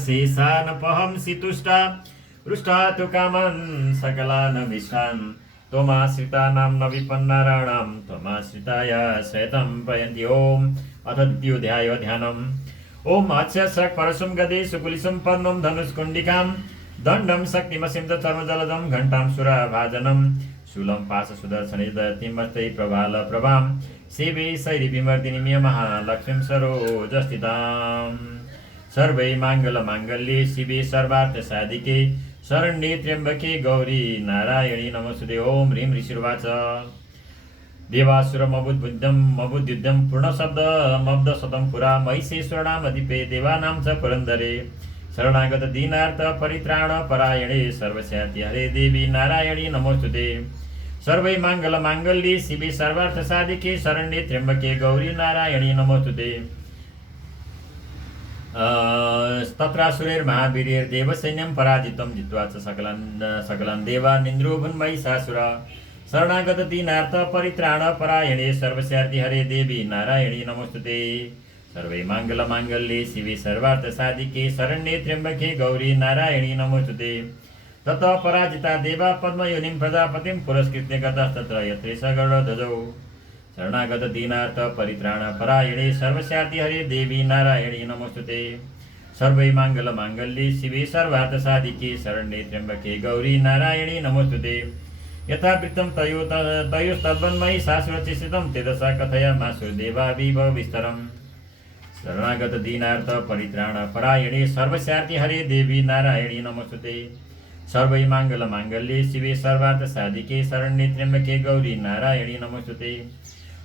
शेषानपहंसि तुष्टा रुष्टा तु कामन् सकलानभीष्टान् त्वमाश्रितानां न विपन्नराणां त्वमाश्रिताय शयतं प्रयन्ति। ओम अथ द्वितीयोऽध्यायो ध्यानम्। ओम अक्षसक् परशुं गदे सुकुलिसं पर्णं धनुष्कुण्डिकां दण्डं शक्तिमसिं च चर्मजलदं घण्टां सुराभाजनं शूलं पाशसुदर्शने दयतिमस्तै प्रभालप्रभां सेवे शैरीविमर्दिनीं महालक्ष्मीं सरोजस्थिताम्। सर्वै माङ्गल्ये शिवे सर्वार्थसाधिके शरण्ये त्र्यम्बके गौरी नारायणी नमोस्तुते। ओम ह्रीं ऋषिर्वाच देवासुरमबुद्युद्धं पूर्णशब्दमब्दशतं पुरा महिषेश्वरनामधिपे देवानां च पुरन्दरे शरणागत दीनार्थ परित्राण परायणे सर्वस्याति हरे देवी नारायणी नमोस्तुते। सर्वै माङ्गल्ये शिवे सर्वार्थसाधिके शरण्ये त्र्यम्बके गौरी नारायणी नमोस्तुते। तत्रासुरैर्महावीर्यैर्देवसैन्यं पराजितं जित्वा च सकलं देवानिन्द्रो महिषासुरा शरणागत दीनार्थ परित्राण परायणे सर्वस्यार्ति हरे देवी नारायणी नमोस्तुते। सर्वै माङ्गल्ये शिवे सर्वार्थसाधिके शरण्ये त्र्यम्बके गौरी नारायणी नमोस्तुते। ततः पराजिता देवा पद्मयोनिं प्रजापतिं पुरस्कृत्य गतास्तत्र यत्रेष गरुडध्वजौ शरणागत दीनार्थ परित्राण परायणे सर्वस्यार्ति हरे देवी नारायणी नमोस्तुते। सर्वै माङ्गल्ये शिवे सर्वार्थसाधिके शरण्ये त्र्यम्बके गौरी नारायणी नमोस्तुते। यथा वृत्तं तयोस्तद्वन्महिषासुरचित्रितं तेजसा कथयामासुरदेवाविभव विस्तरम्। शरणागत दीनार्थ परित्राण परायणे सर्वस्यार्ति हरे देवी नारायणी नमोस्तुते। सर्वै माङ्गल्ये शिवे सर्वार्थसाधिके शरण्ये त्र्यम्बके गौरी नारायणी नमोस्तुते।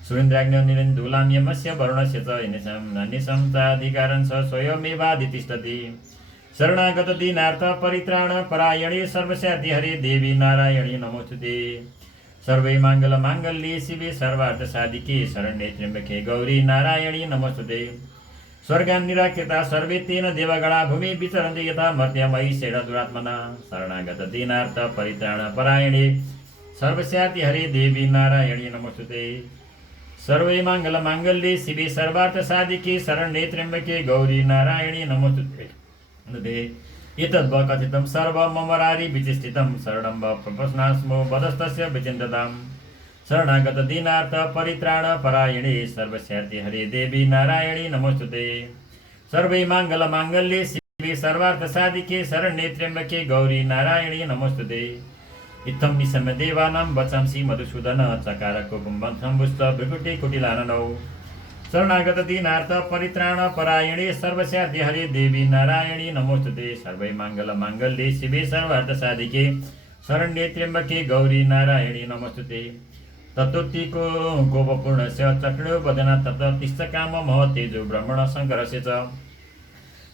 सुरेन्द्राग्न्यो निरन्दूलां यमस्य वरुणस्य च अन्यशं चाधिकारं स स्वयमेवाधितिष्ठति। शरणागत दीनार्थ परित्राण परायणे सर्वस्यार्ति हरे देवी नारायणी नमोस्तुते। सर्वै माङ्गल्ये शिवे सर्वार्थसाधिके शरण्ये त्र्यम्बके गौरी नारायणी नमोस्तुते। स्वर्गान् निराकृता सर्वे तेन देवगणा भूमि विचरन्ति यथा मर्त्यमयीषेण दुरात्मना शरणागत दीनार्थ परित्राण परायणे सर्वस्यार्ति हरे देवी नारायणी नमोस्तुते। सर्वै माङ्गल्ये शिवे सर्वार्थसाधिके शरण्ये त्र्यम्बके गौरी नारायणी नमोस्तुते। एतद्वकथितं सर्वं ममरारि विचिष्टितं शरणं प्रपश्नास्मो वदस्तस्य विचिन्तताम्। शरणागत दीनार्थ परित्राण परायणे सर्वस्यार्ति हरे देवी नारायणी नमोस्तुते। सर्वै माङ्गल्ये शिवे सर्वार्थसाधिके शरण्ये त्र्यम्बके गौरी नारायणी नमोस्तुते। इत्थं निशम्य देवानां वचांसि मधुसूदन चकार कुम्भम्बुष्ट भृकुटि कुटिलाननौ। शरणागत दीनार्थ परित्राण परायणे सर्वस्यार्ति हरे देवी नारायणी नमोस्तुते। सर्वै माङ्गल्ये शिवे सर्वार्थसाधिके शरण्ये त्र्यम्बके गौरी नारायणी नमोस्तुते। तत्त्वतिको गोपपूर्णस्य चक्रो वदना तत्र तिष्ठकाम महतेजो ब्रह्मण शङ्करस्य च।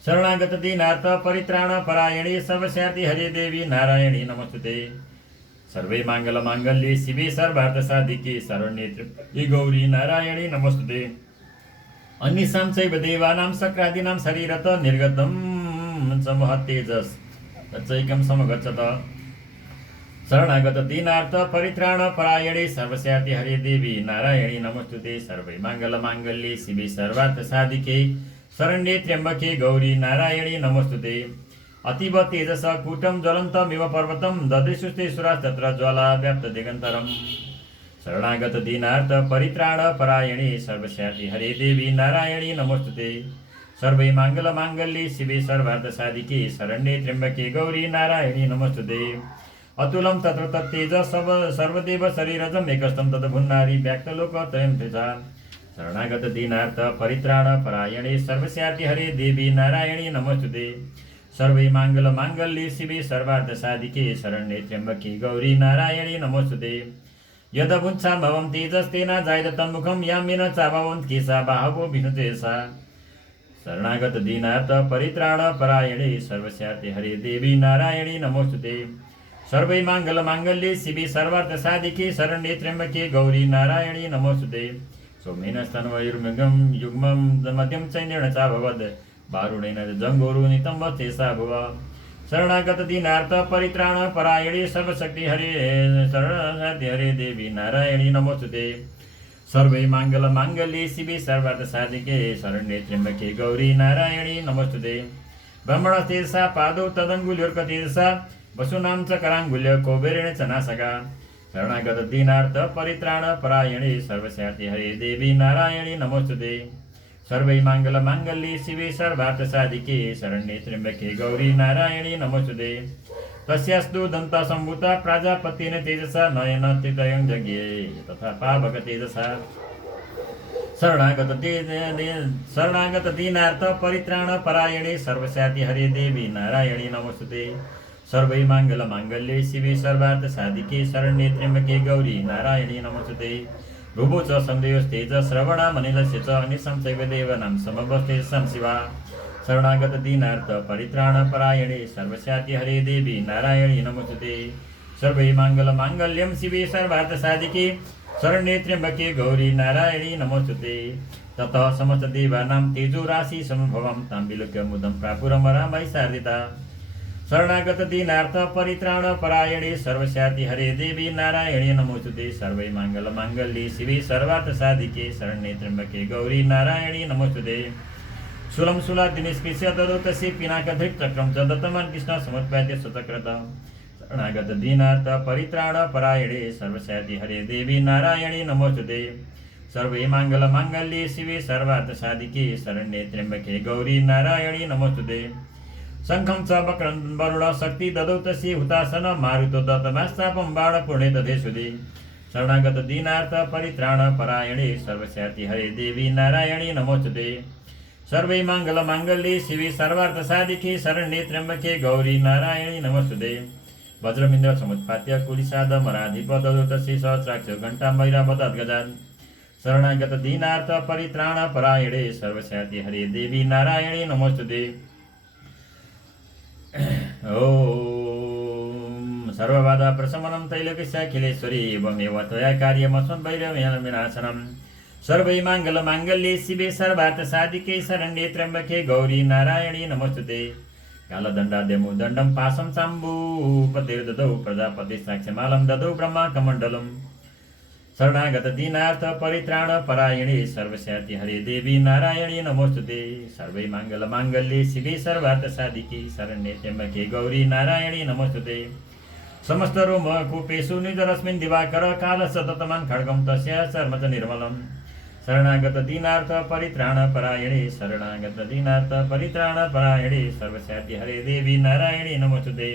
शरणागत दीनार्थ परित्राण परायणे सर्वस्यार्ति हरे देवी नारायणी नमोस्तुते। सर्वै माङ्गल्ये शिवे सर्वार्थसाधिके शरण्ये त्र्यम्बके गौरी नारायणी नमोस्तुते। अन्येषां चैव देवानां शक्रादीनां शरीरत निर्गतं च महत्तेजस् तच्चैकं समगच्छत। शरणागत दीनार्थ परित्राण परायणे सर्वस्यार्ति हरे देवी नारायणी नमोस्तुते। सर्वै माङ्गल्ये शिवे सर्वार्थसाधिके शरण्ये त्र्यम्बके गौरी नारायणी नमोस्तुते। अतीव तेजस कूटं ज्वलन्तमिव पर्वतं ददृशुस्ते सुरास्तत्र ज्वाला व्याप्त दिगन्तरम्। शरणागत दीनार्थ परित्राण परायणे सर्वस्यार्ति हरे देवी नारायणी नमोस्तुते। सर्वै माङ्गल्ये शिवे सर्वार्थसाधिके शरण्ये त्र्यम्बके गौरी नारायणी नमोस्तुते। अतुलं तत्र तत्तेज सर्वदेव शरीरजम् एकस्थं तद्भुन्नारी व्याक्तलोकत्रयं त्रिजा। शरणागत दीनार्थ परित्राण परायणे सर्वस्यार्ति हरे देवी नारायणी नमोस्तुते। सर्वै माङ्गल्ये शिवे सर्वार्थसाधिके शरण्ये त्र्यम्बके गौरी नारायणी नमोस्तुते। यदभुञ्छा भवं तेजस्तेन जायत तन्मुखं यामेन चाभवन् केशा बाहवो विनुतेसा शरणागत दीनार्थ परित्राण परायणे सर्वस्यार्थे हरे देवी नारायणी नमोस्तुते सर्वै मांगल मांगल्ये शिवे सर्वार्थ साधिके शरण्ये त्र्यंबके गौरी नारायणी नमोस्तुते सौम्येन स्तनवैर्मृगं युग्मं मध्यं चैन्येन चाभवद् वारुणेन जङ्घोरुनितं वचेसा भुव शरणागत दीनार्थ परित्राण परायणे सर्वशक्ति हरे शरणार्थे हरे देवी नारायणी नमोस्तुते सर्वै मांगल मांगल्ये शिवे सर्वार्थ साधिके शरण्ये त्र्यंबके गौरी नारायणी नमोस्तुते ब्रह्मणस्तेजसा पादौ तदङ्गुल्योर्कतेजसा वसुनां च कराङ्गुल्य कौबेरेण च नासका शरणागत दीनार्थ परित्राण परायणे सर्वस्यार्थे हरे देवी नारायणी नमोस्तुते सर्वै मांगल मांगल्ये शिवे सर्वार्थ साधिके शरण्ये त्र्यंबके गौरी नारायणी नमोस्तुते तस्यास्तु दन्ता सम्भूता प्राजापत्येन तेजसा नयन त्रितयं जज्ञे तथा पावक तेजसा शरणागत दीनार्थ परित्राण परायणे सर्वस्यार्थे हरे देवी नारायणी नमोस्तुते सर्वै मांगल मांगल्ये शिवे सर्वार्थ साधिके शरण्ये त्र्यंबके गौरी नारायणी नमोस्तुते रुभु च सन्देहस्तेज श्रवणा मनिलस्य च अनिशं चैव देवानां समवस्थेजं शिवा शरणागत दीनार्थ परित्राण परायणे सर्वस्यार्थे हरे देवी नारायणी नमोस्तुते सर्वै मांगल मांगल्यं शिवे सर्वार्थ साधिके शरण्ये त्र्यंबके गौरी नारायणी नमोस्तुते ततः समस्त देवानां तेजो राशि समुद्भवं तां विलोक्य मुदं प्रापुरमरामयि शारदिता शरणागत दीनार्थ परित्राण परायणे सर्वस्यार्थे हरे देवी नारायणी नमोस्तुते सर्वै मांगल मांगल्ये शिवे सर्वार्थ साधिके शरण्ये त्र्यंबके गौरी नारायणी नमोस्तुते शूलं शूलाद्निष्कृत्य ददौ तस्य पिनाकधृक् चक्रं च दत्तवान् कृष्ण समुत्पाद्य सुचक्रत शरणागत दीनार्थ परित्राण परायणे सर्वस्यार्थे हरे देवी नारायणी नमोस्तुते सर्वै मांगल मांगल्ये शिवे सर्वार्थ साधिके शरण्ये त्र्यंबके गौरी नारायणी नमोस्तुते शङ्खं च वक्रं वरुण शक्ति ददौ तस्य हुतासन मारुतो दत्तमास्तापं बाणपूर्णे दधेशुदे शरणागत दीनार्थ परित्राण परायणे सर्वस्यार्थे हरे देवी नारायणी नमोस्तुते सर्वै मांगल मांगल्ये शिवे सर्वार्थ साधिके शरण्ये त्र्यंबके गौरी नारायणी नमोस्तुते वज्रमिन्द्र समुत्पात्य कुलिसाद मराधिप ददौ तस्य सहस्राक्ष घण्टा मैरावतात् गजान् शरणागत दीनार्थ परित्राण परायणे सर्वस्यार्थे हरे देवी नारायणी नमोस्तुते ॐ सर्वबाधा प्रशमनं त्रैलोक्यस्याखिलेश्वरी एवमेव त्वया कार्यमस्मद्वैरविनाशनं सर्वै मांगल मांगल्ये शिवे सर्वार्थ साधिके शरण्ये त्र्यंबके गौरी नारायणी नमोस्तुते कालदण्डाद्यमुदण्डं पाशं चाम्बूपतिर्ददौ प्रजापति साक्ष्यमालं ददौ ब्रह्माकमण्डलम् शरणागत दीनार्थ परित्राण परायणे सर्वस्यार्थे हरे देवी नारायणी नमोस्तुते सर्वै मांगल मांगल्ये शिवे सर्वार्थ साधिके शरण्ये त्र्यंबके गौरी नारायणी नमोस्तुते समस्त रोमकूपेषु निजरस्मिन् दिवाकर कालसततमान् खड्गं तस्य चर्म च निर्मलम् शरणागत दीनार्थ परित्राण परायणे शरणागत दीनार्थ परित्राण परायणे सर्वस्यार्थे हरे देवी नारायणी नमोस्तुते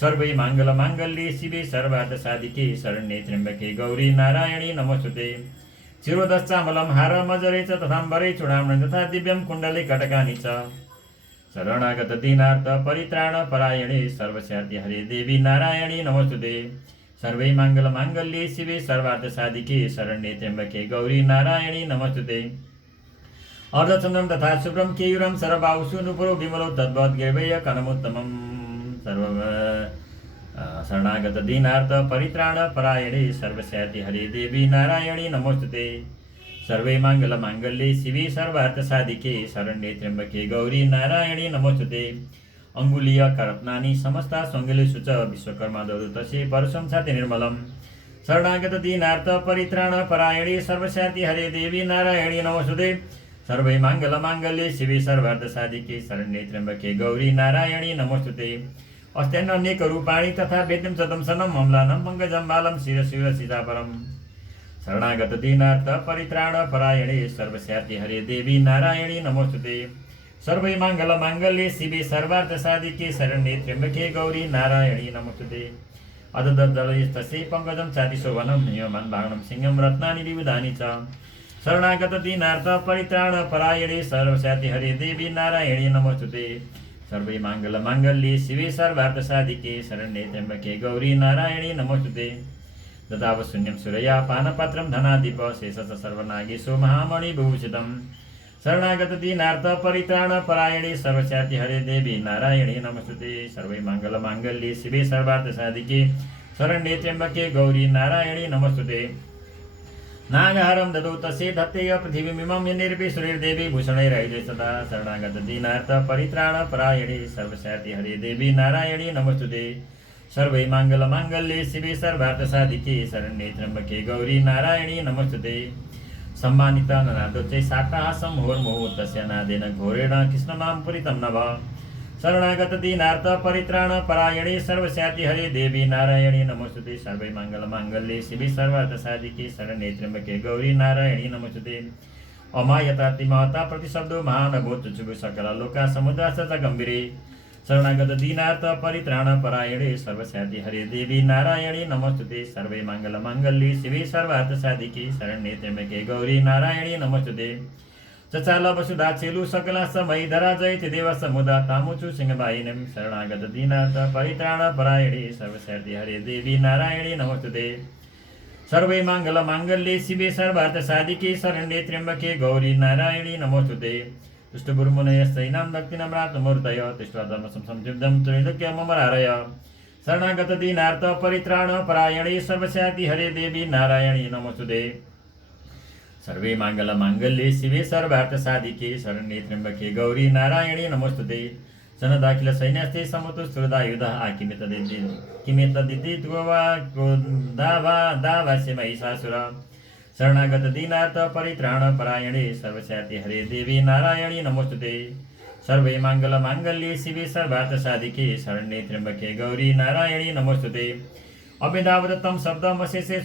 सर्वै मांगल मांगल्ये शिवे सर्वार्थ साधिके शरण्ये त्र्यंबके गौरी नारायणी नमोस्तुते शिरोदश्चामलं हार मजरे च तथाम्बरे चूडामणि तथा दिव्यं कुण्डले कटकानि च शरणागत दीनार्थ परित्राण परायणे सर्वस्यार्थे हरे देवी नारायणी नमोस्तुते सर्वै मांगल मांगल्ये शिवे सर्वार्थ साधिके शरण्ये त्र्यंबके गौरी नारायणी नमोस्तुते अर्धचन्द्रं तथा शुभ्रं केयूरं सरबाहुषु नुपुरो विमलो तद्वद् गिर्वय कनमुत्तमम् शरणागत दीनार्थ परित्राण परायणे सर्वस्यार्थे हरे देवी नारायणी नमोस्तुते सर्वै मांगल मांगल्ये शिवे सर्वार्थ साधिके शरण्ये त्र्यंबके गौरी नारायणी नमोस्तुते अंगुलीय करत्नानि समस्ता स्वङ्गलेषु च विश्वकर्मा ददुतसे परशुं छाति निर्मलम् शरणागत दीनार्थ परित्राण परायणे सर्वस्यार्थे हरे देवी नारायणी नमोस्तुते सर्वै मांगल मांगल्ये शिवे सर्वार्थ साधिके शरण्ये त्र्यंबके गौरी नारायणी नमोस्तुते अस्त्यन्नेक रूपाणि तथा वेद्यं चतुंसनं अम्लानं पंकजं बालं शिरशिरसितापरम् शरणागत दीनार्थ परित्राण परायणे सर्वस्यार्थे हरे देवी नारायणी नमोस्तुते सर्वै मांगल मांगल्ये शिवे सर्वार्थ साधिके शरण्ये त्र्यंबके गौरी नारायणी नमोस्तुते अददलयस्तस्यै पंकजं चातिशोभनं नियमं भागनं सिंहं रत्नानि विविधानि च शरणागत दीनार्थ परित्राण परायणे सर्वस्यार्थे हरे देवी नारायणी नमोस्तुते सर्वै मांगल मांगल्ये शिवे सर्वार्थ साधिके शरण्ये त्र्यंबके गौरी नारायणी नमोस्तुते ददाव शून्यं सुरया पानपात्रं धनाधिप शेषच सर्वनागेशो महामणिभूषितम् शरणागत दीनार्थ परित्राण परायणे सर्वस्याति हरे देवी नारायणी नमस्तुते सर्वै मङ्गल माङ्गल्ये शिवे सर्वार्थ साधिके शरण्ये त्र्यम्बके गौरी नारायणी नमस्तुते नागहारं ददौ तस्यै धत्तेय पृथिवीमिमं निर्विसुरैर्देवी भूषणैरहिते सदा शरणागत दीनार्थ परित्राण परायणे सर्वस्याति हरे देवी नारायणी नमस्तुते सर्वै मङ्गल माङ्गल्ये शिवे सर्वार्थ साधिके शरण्ये त्र्यम्बके गौरी नारायणी नमस्तुते सम्मानित ननादोच्चै साट्टाहासं होर्मुहुः तस्य नादेन घोरेण कृष्णमां पुरितं नभ शरणागत दीनार्थ परित्राण परायणे सर्वस्याति हरे देवी नारायणी नमस्तुते सर्वै मङ्गल माङ्गल्ये शिवे सर्वार्थ साधिके शरण्ये त्र्यम्बके गौरी नारायणी नमस्तुते अमायतातिमहता प्रतिशब्दो महानभूत चुगु सकल लोका समुद्राश्च च गम्भीरे शरणागत दीनार्थ परित्राण परायणे सर्वस्याति हरे देवी नारायणी नमस्तुते सर्वै मङ्गल माङ्गल्ये शिवे सर्वार्थ साधिके शरण्ये त्र्यम्बके गौरी नारायणी नमस्तुते चचाल वसुधा चेलु सकला समय धरा जयति देव समुदा तामुचु सिंहवाहिनीं शरणागत दीनार्थ परित्राण परायणे सर्वस्याति हरे देवी नारायणी नमस्तुते सर्वै मङ्गल माङ्गल्ये शिवे सर्वार्थ साधिके शरण्ये त्र्यम्बके गौरी नारायणी नमस्तुते तुष्टुर्मुनयश्चैनां भक्तिनम्रात्मूर्तय तिष्ठा धर्मसंयुक्तं त्रैलोक्यममरारय शरणागत दीनार्थ परित्राण परायणे सर्वस्याति हरे देवी नारायणी नमस्तुते सर्वे मङ्गल माङ्गल्ये शिवे सर्वार्थ साधिके शरण्ये त्र्यम्बके गौरी नारायणी नमस्तुते सनदाखिल सैन्यास्ते समुतुस्तुर्दायुधः किमेतदिति त्ववा दाभास्य महिषासुर शरणागत दीनार्थ परित्राण परायणे सर्वस्याति हरे देवी नारायणी नमस्तुते सर्वे मङ्गल माङ्गल्ये शिवे सर्वार्थ साधिके शरण्ये त्र्यम्बके गौरी नारायणी नमस्तुते अभिधावदत्तं शब्दमशेषे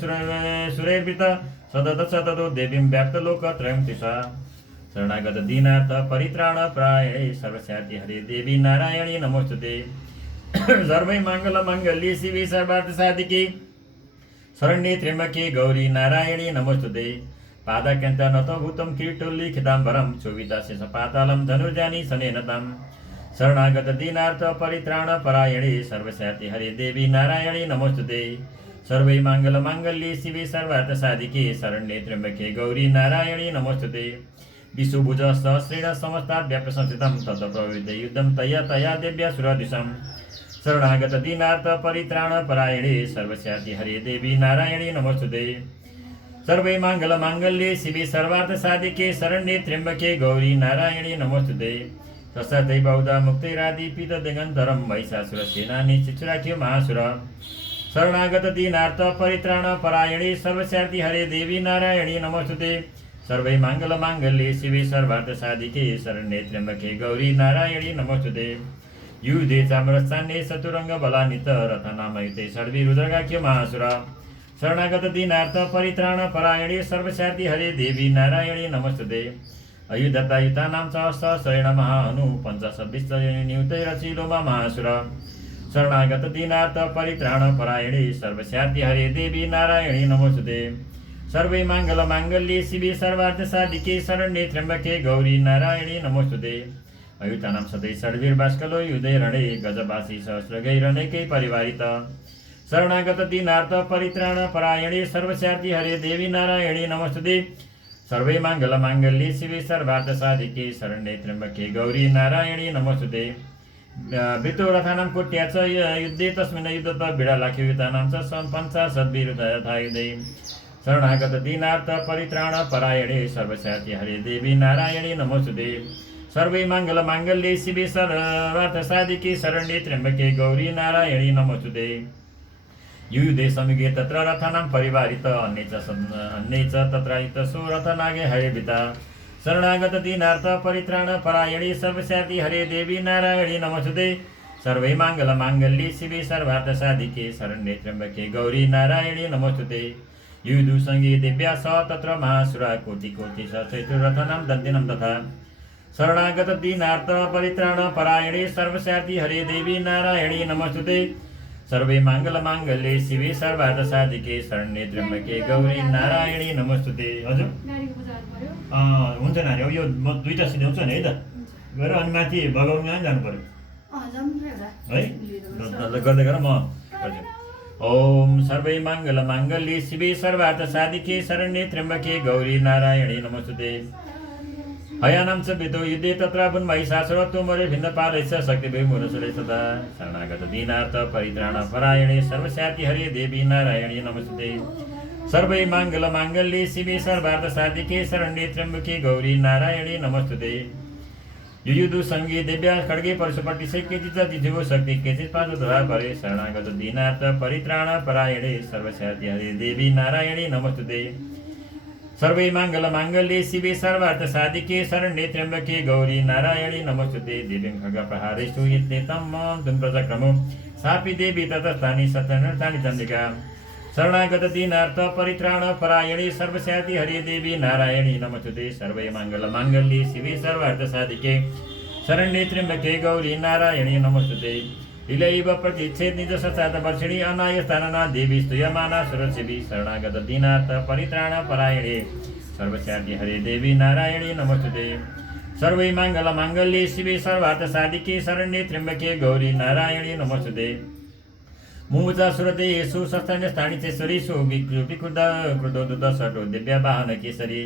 सुरैर्वृत सददश ततो देवीं व्याप्तलोकत्रयं तिषा शरणागत दीनार्थ परित्राण परायणे सर्वस्याति हरे देवी नारायणी नमस्तुते सर्वै मङ्गल माङ्गल्ये शिवे सर्वार्थ साधिके शरण्ये त्र्यम्बके गौरी नारायणी नमस्तुते पादक्यन्त नतभूतं किरीटोल्लिखिताम्बरं चोविताशेषपातालं धनुर्जानि शनेनताम् शरणागत दीनार्थ परित्राण परायणे सर्वस्याति हरे देवी नारायणी नमस्तुते सर्वै मङ्गल माङ्गल्ये शिवे सर्वार्थ साधिके शरण्ये त्र्यम्बके गौरी नारायणी नमस्तुते विशुभुज सहस्रेण समस्तात् व्याप्य संस्थितं तत्प्रवृद्ध युद्धं तया देव्या सुरदिशम् शरणागत दीनार्थ परित्राण परायणे सर्वस्याति हरे देवी नारायणी नमस्तुते सर्वै मङ्गल माङ्गल्ये शिवे सर्वार्थ साधिके शरण्ये त्र्यम्बके गौरी नारायणी नमस्तुते तस्यै बौद्ध मुक्तिरादिपित दिगन्तरं महिषासुरसेनानी चित्सुराख्यो महासुर शरणागत दीनार्थ परित्राण परायणे सर्वस्याति हरे देवी नारायणी नमस्तुते सर्वै मङ्गल माङ्गल्ये शिवे सर्वार्थ साधिके शरण्ये त्र्यम्बके गौरी नारायणी नमस्तुते युधे चाम्रस्थाने चतुरङ्ग बलान्वित रथनामयुते षड्विरुद्रगाख्यो महासुर शरणागत दीनार्थ परित्राण परायणे सर्वस्याति हरे देवी नारायणी नमस्तुते अयुधतायुतानां सहस्रेण महाहनु पञ्चशद्विश्चनियुतैरचिलोमा महासुर शरणागत दीनार्थ परित्राण परायणे सर्वस्याति हरे देवी नारायणी नमस्तुते सर्वै मङ्गल माङ्गल्ये शिवे सर्वार्थ साधिके शरण्ये त्र्यम्बके गौरी नारायणी नमस्तुते अयुतानां सदै षड्भिर्भास्कलो युधे रणे गजवासी सहस्रगैरनेकै परिवारित शरणागत दीनार्थ परित्राण परायणे सर्वस्याति हरे देवी नारायणी नमस्तुते सर्वै मङ्गल माङ्गल्ये शिवे सर्वार्थ साधिके शरण्ये त्र्यम्बके गौरी नारायणी नमस्तुते मृत्यो रथानां कोट्या च युद्धे तस्मिन् युद्धत बिडालाख्ययुतानां च पञ्चाशद्भिरुदयथायुधे शरणागत दीनार्थ परित्राण परायणे सर्वस्याति हरे देवी नारायणी नमस्तुते सर्वै मङ्गल माङ्गल्ये शिवे सर्वार्थ साधिके शरण्ये त्र्यम्बके गौरी नारायणी नमस्तुते युयुधे समिगे तत्र रथानां परिवारित अन्ये च तत्रायुत सो रथनागे हयेभिता शरणागत दीनार्थ परित्राण परायणे सर्वस्याति हरे देवी नारायणी नमस्तुते सर्वै मङ्गल माङ्गल्ये शिवे सर्वार्थ साधिके शरण्ये त्र्यम्बके गौरी नारायणी नमस्तुते युयुधु सङ्गे देव्या स तत्र महासुरा कोटि सहस्रैर्रथानां दन्तिनं तथा शरणागत दीनार्थ परित्राण परायणे सर्वस्याति हरे देवी नारायणी नमस्तुते सर्वै मङ्गल माङ्गल्ये शिवे सर्वार्थ साधिके शरण्ये त्र्यम्बके गौरी नारायणी नमस्तुते हजुर हुन्छ नानी अब यो म दुईटा सिध्याउँछ नि है त गएर अनि माथि भगवान् कहाँ जानु पर्यो है ल गर्दै गर म हजुर ओम सर्वे मंगल मांगल्ये शिवे सर्वार्थ साधिके शरण्ये त्र्यंबके गौरी नारायणी नमोस्तुते। हयानं च विदो युद्धे तत्र महिषासुर तोमरे भिन्नपालैश्च शक्तिभिर्मुरसुरे सदा शरणागत दीनार्थ परित्राण परायणे सर्वस्याति हरे देवी नारायणी नमोस्तुते। सर्वै मंगल मांगल्ये शिवे सर्वार्थ साधिके शरण्ये त्र्यंबके गौरी नारायणी नमोस्तुते। युयुधु संगी दिव्या खड्गे परशुपट्टि से केचित् तिथिगो शक्ति केचित् पादो तथा परे शरणागत दीनार्थ परित्राण परायणे सर्वस्याति हरे देवी नारायणी नमोस्तुते। सर्वे मंगल मांगल्ये शिवे सर्वार्थ साधिके शरण्ये त्र्यंबके गौरी नारायणी नमोस्तुते। देवीं खड्ग प्रहारेषु यत्ने तम तुम प्रचक्रमो सापि देवी ततस्थानि सत्यनर्थानि चंडिका शरणागत दीनार्थ परित्राण परायणे सर्वस्याति हरे देवी नारायणी नमोस्तुते। सर्वे मंगल मांगल्ये शिवे सर्वार्थ साधिके शरण्ये त्र्यंबके गौरी नारायणी नमोस्तुते। इलैव प्रतिच्छेद निज सचात वर्षिणी अनायस्थानना देवी स्तूयमाना सुरसेवी शरणागत दीनार्थ परित्राण परायणे सर्वस्याति हरे देवी नारायणी नमोस्तुते। सर्वे मंगल मांगल्ये शिवे सर्वार्थ साधिके शरण्ये त्र्यंबके गौरी नारायणी नमोस्तुते। मुमुचा सुरते येषु शस्त्राण्य स्थानिचेश्वरीषु विकृत कृतोदुत सटो दिव्या वाहन केसरी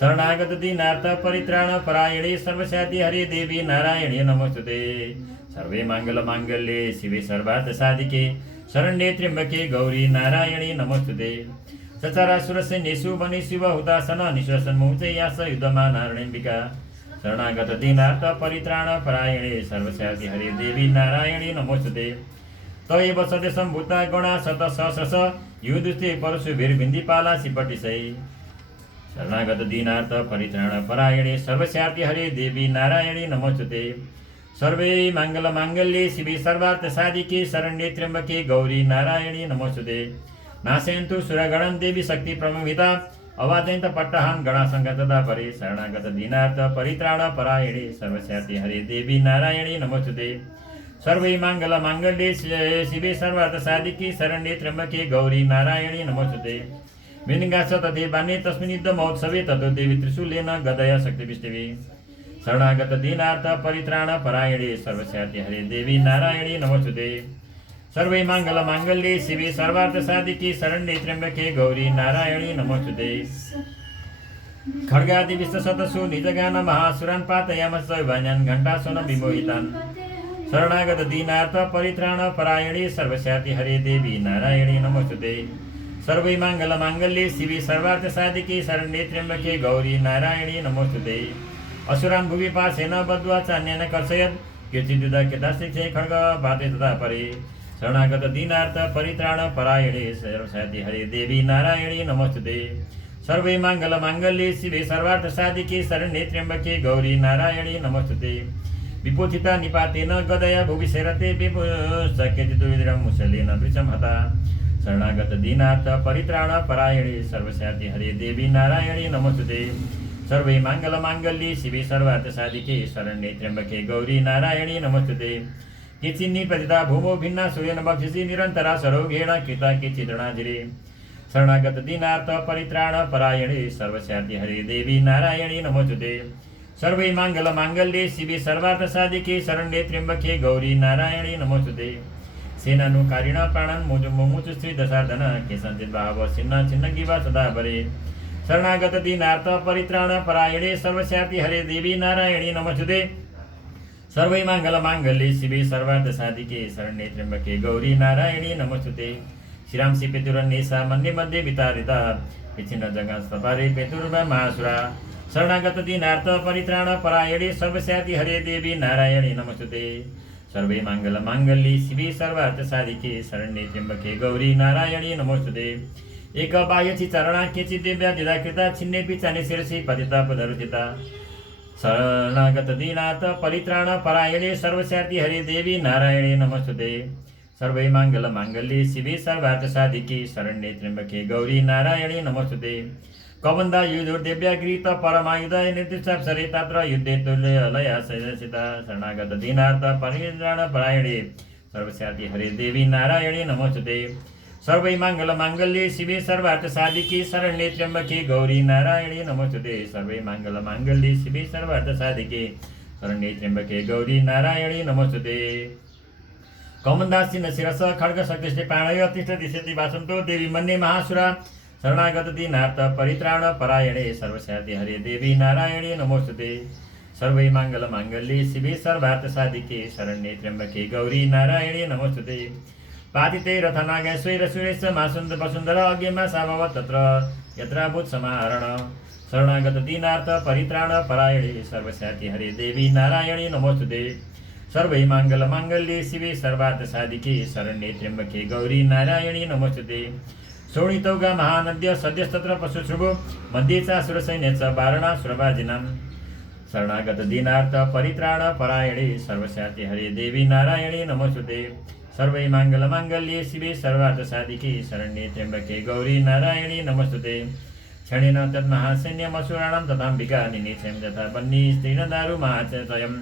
शरणागत दीनार्थ परित्राण परायणे सर्वस्याति हरे देवी नारायणी नमोस्तुते। सर्वे मंगल मांगल्ये शिवे सर्वार्थ साधिके शरण्ये त्र्यंबके गौरी नारायणी नमोस्तुते। चचारासुरसैन्येषु वनेषु हुतासन निश्वसन मुचयास युद्धमान हरणेऽम्बिका शरणागत दीनार्थ परित्राण परायणे सर्वस्याति हरे देवी नारायणी नमोस्तुते। तयेव सदेशं भूता गणा शत सहस्रश युधिष्ठिर परशुभिर्भिन्दिपाला शिपटिशै शरणागत दीनार्थ परित्राण परायणे सर्वस्याति हरे देवी नारायणी नमोस्तुते। सर्वे मंगल मांगल्ये शिवे सर्वार्थ साधिके शरण्ये त्र्यंबके गौरी नारायणी नमोस्तुते। नाशयन्तु सुरगणं देवी शक्ति प्रमुहिता अवादयन्त पट्टहान् गणासंग तदा परे शरणागत दीनार्थ परित्राण परायणे सर्वस्याति हरे देवी नारायणी नमोस्तुते। सर्वे मंगल मांगल्ये शिवे सर्वार्थ साधिके शरण्ये त्र्यंबके गौरी नारायणी नमोस्तुते। मिनिंगास तथे बाणे तस्मिन् युद्ध महोत्सवे ततो देवी त्रिशूलेन गदया शक्तिभिष्टवे शरणागत दीनार्थ परित्राण परायणे सर्वस्याति हरे देवी नारायणी नमोस्तुते। सर्वे मंगल मांगल्ये शिवे सर्वार्थ साधिके शरण्ये त्र्यंबके गौरी नारायणी नमोस्तुते। खड्गादि विश्वशतसु निजगान महासुरान् पातयामश्च वैन्यान् घण्टासुन विमोहितान् शरणागत दीनार्थ परित्राण परायणे सर्वस्याति हरे देवी नारायणी नमोस्तुते। सर्वे मंगल मांगल्ये शिवे सर्वार्थ साधिके शरण्ये त्र्यंबके गौरी नारायणी नमोस्तुते। असुरान् भुवि पाशेन बद्ध्वा चान्येन कर्षयत् केचिद्युधा केदास्तिक्षे खड्ग पाते तथा परे शरणागत दीनार्थ परित्राण परायणे सर्वस्याति हरे देवी नारायणी नमोस्तुते। सर्वे मंगल मांगल्ये शिवे सर्वार्थ साधिके शरण्ये त्र्यंबके गौरी नारायणी नमोस्तुते। विपोथिता निपातेन गदया भुवि सेरते केचिद्विद्रं मुसलेन वृषं हता शरणागत दीनार्थ परित्राण परायणे सर्वस्याति हरे देवी नारायणी नमोस्तुते। सर्वे मंगल मांगल्ये शिवे सर्वार्थ साधिके शरण्ये त्र्यंबके गौरी नारायणी नमोस्तुते। केचिन्नि प्रतिता भूमो भिन्ना सूर्येन बक्षिसि निरन्तरा सरोघेण कृता केचिदृणाजिरे शरणागत दीनार्थ परित्राण परायणे सर्वस्याति हरे देवी नारायणी नमोस्तुते। सर्वे मंगल मांगल्ये शिवे सर्वार्थ साधिके शरण्ये त्र्यंबके गौरी नारायणी नमोस्तुते। सेनानुकारिण प्राणन् मुमुचु श्री दशार्दन केशंचित् भाव छिन्न छिन्नगिवा सदा परे शरणागत दीनार्थ परित्राण परायणे सर्वस्याति हरे देवी नारायणी नमोस्तुते। सर्वे मंगल मांगल्ये शिवे सर्वार्थ साधिके शरण्ये त्र्यंबके गौरी नारायणी नमोस्तुते। श्रीरामसि पेतुरन्येषा मन्ये मध्ये वितारिता विच्छिन्न जगत्सपारे पेतुर्वा महासुरा शरणागत दीनार्थ परित्राण परायणे सर्वस्याति हरे देवी नारायणी नमोस्तुते। सर्वे मंगल मांगल्ये शिवे सर्वार्थ साधिके शरण्ये त्र्यंबके गौरी नारायणी नमोस्तुते। एक बाह्यचि चरणा केचित् दिव्या दिदाकृता छिन्नेऽपि चाने शिरसि पतिता पुनरुत्थिता शरणागत दीनार्थ परित्राण परायणे सर्वस्याति हरे देवी नारायणी नमोस्तुते। सर्वे मंगल मांगल्ये शिवे सर्वार्थ साधिके शरण्ये त्र्यंबके गौरी नारायणी नमोस्तुते। कबंधा युधुर्दिव्यागृहीत परमायुधाय निर्दिष्टाप्सरे तत्र युद्धे तुल्यलया सहिता शरणागत दीनार्थ परित्राण परायणे सर्वस्याति हरे देवी नारायणी नमोस्तुते। सर्वे मंगल मांगल्ये शिवे सर्वार्थ साधिके शरण्ये त्र्यंबके गौरी नारायणी नमोस्तुते। सर्वे मंगल मांगल्ये शिवे सर्वार्थ साधिके शरण्ये त्र्यंबके गौरी नारायणी नमोस्तुते। कौमन्दासीन शिरस खड्गशक्तिश्री पाणय तिष्ठ दिशति वासन्तो देवी मन्ये महासुरा शरणागत दीनार्थ परित्राण परायणे सर्वस्याति हरे देवी नारायणी नमोस्तुते। सर्वै माङ्गल माङ्गल्ये शिवे सर्वार्थ साधिके शरण्ये त्र्यम्बके गौरी नारायणी नमोस्तुते। पातिते रथनागे स्वैरसुरेश मासुन्द वसुन्धर अज्ञमा साभव तत्र यत्राभूत समाहरण शरणागत दीनार्थ परित्राण परायणे सर्वस्याति हरे देवी नारायणी नमोस्तुते। सर्वै माङ्गल माङ्गल्ये शिवे सर्वार्थ साधिके शरण्ये त्र्यम्बके गौरी नारायणी नमोस्तुते। शोणितौगा महानद्य सद्यस्तत्र पशुश्रुभो मध्ये च सुरसैन्य च वारणासुरवाजिनां शरणागत दीनार्थ परित्राण परायणे सर्वस्याति हरे देवी नारायणी नमोस्तुते। सर्वै माङ्गल माङ्गल्ये शिवे सर्वार्थ साधिके शरण्ये त्र्यम्बके गौरी नारायणी नमोस्तुते। क्षणेन तन्महासैन्यमसुराणां तथाम्बिका निनेक्षं यथा बन्नी स्त्रीणदारु महाचयम्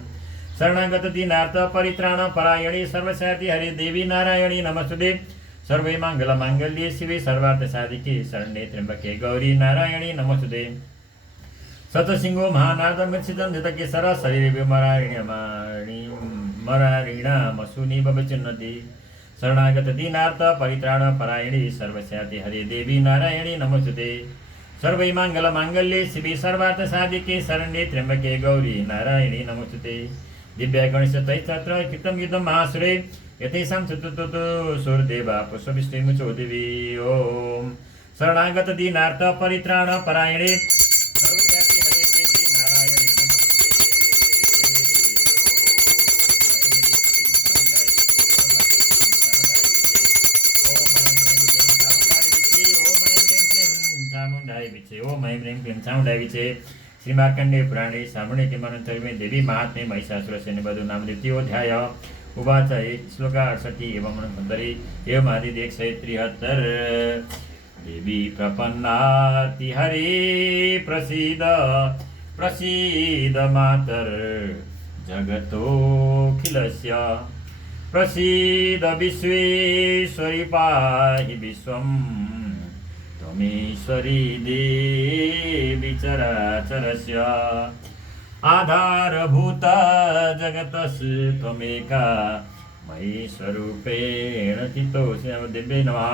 शरणागत दीनार्थ परित्राण परायणे सर्वस्याति हरे देवी नारायणी नमोस्तुते। सर्वै माङ्गल माङ्गल्ये शिवे सर्वार्थ साधिके शरण्ये त्र्यम्बके गौरी नारायणी नमोस्तुते। शतसिंहो महानाद मृत्सितं धृतकेसर शरीरे मरारिणामसूनि भवचिन्नति शरणागत दीनार्थ परित्राण परायणे सर्वस्याति हरे देवी नारायणी नमोस्तुते। सर्वै माङ्गल माङ्गल्ये शिवे सर्वार्थ साधिके शरण्ये त्र्यम्बके गौरी नारायणी नमोस्तुते। दिव्य गणेश तैस्तत्र कृतं युद्धं महासुरे यथेषां चतुर्तो सूर्यदेवा पुष्पविष्टिमुचो देवी ओम शरणागत दीनार्थ परित्राण परायणे सर्वस्याति हरे देवी नारायणी नमोस्तुते। ओम ऐं ह्रीं क्लीं चामुण्डाय विचे श्री मार्कण्डेय पुराणे श्रावणे किमनन्तरमे देवी महात्म्ये महिषासुरसैन्य वधू नाम द्वितीयोऽध्याय उवाच श्लोका 68 एवं 69 एवं आदि 173 देवी प्रपन्नाति हरे प्रसीद प्रसीद मातर जगतोऽखिलस्य प्रसीद विश्वेश्वरी पाहि विश्वम् त्वमीश्वरी देवी चराचरस्य आधारभूत जगतस्य त्वमेका मयि स्वरूपेण चित्तोऽसि दिव्ये नमः।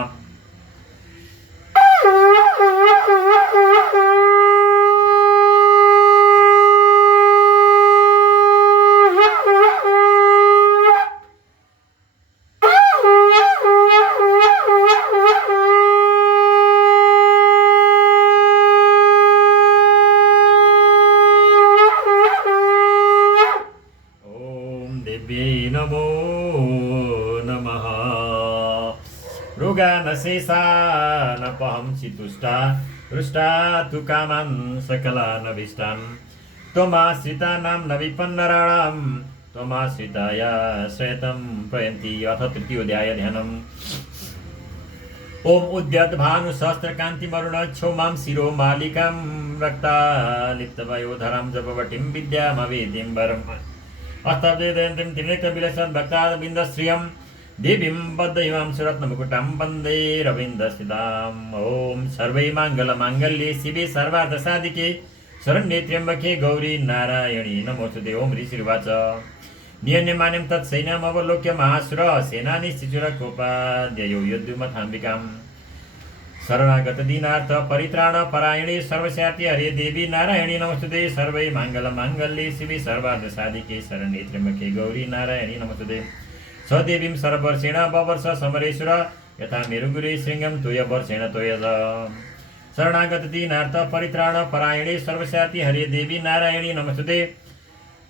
शेषानपहंसि तुष्टा हृष्टा तु कामान् सकलानभीष्टान् त्वमाश्रितानां न विपन्नराणां त्वमाश्रिताय श्रेतं प्रयन्ति। अथ तृतीयोऽध्याय ध्यानम्। ओम उद्यत भानु सहस्रकान्तिमरुण क्षौमां शिरो मालिकां रक्तालिप्तवयोधरां जपवटीं विद्यामवेदिं वरम् अष्टाब्दयन्तीं त्रिनेत्रविलसन् भक्तारविन्दश्रियम् देवीं बद्धइमां सुरत्नमुकुटां वन्दे रविन्दस्थिताम्। ॐ सर्वै माङ्गल्ये शिवे सर्वार्थसाधिके शरण्ये त्र्यम्बके गौरी नारायणी नमोस्तुते। ओम ऋषिर्वाच नियन्यमान्यं तत्सैन्यमवलोक्य महासुर सेनानी शिचुरकोपाद्ययो यद्युमथाम्बिकां शरणागत दीनार्थ परित्राण परायणे सर्वस्याति हरे देवी नारायणी नमोस्तुते। सर्वै माङ्गल्ये शिवे सर्वार्थसाधिके शरण्ये त्र्यम्बके गौरी नारायणी नमोस्तुते। सदेवीं सर्वर्षेण बवर्ष समरेश्वर यथा मेरुगुरे शृङ्गं तोयवर्षेण तोयज शरणागत दीनार्थ परित्राण परायणे सर्वस्याति हरे देवी नारायणी नमोस्तुते।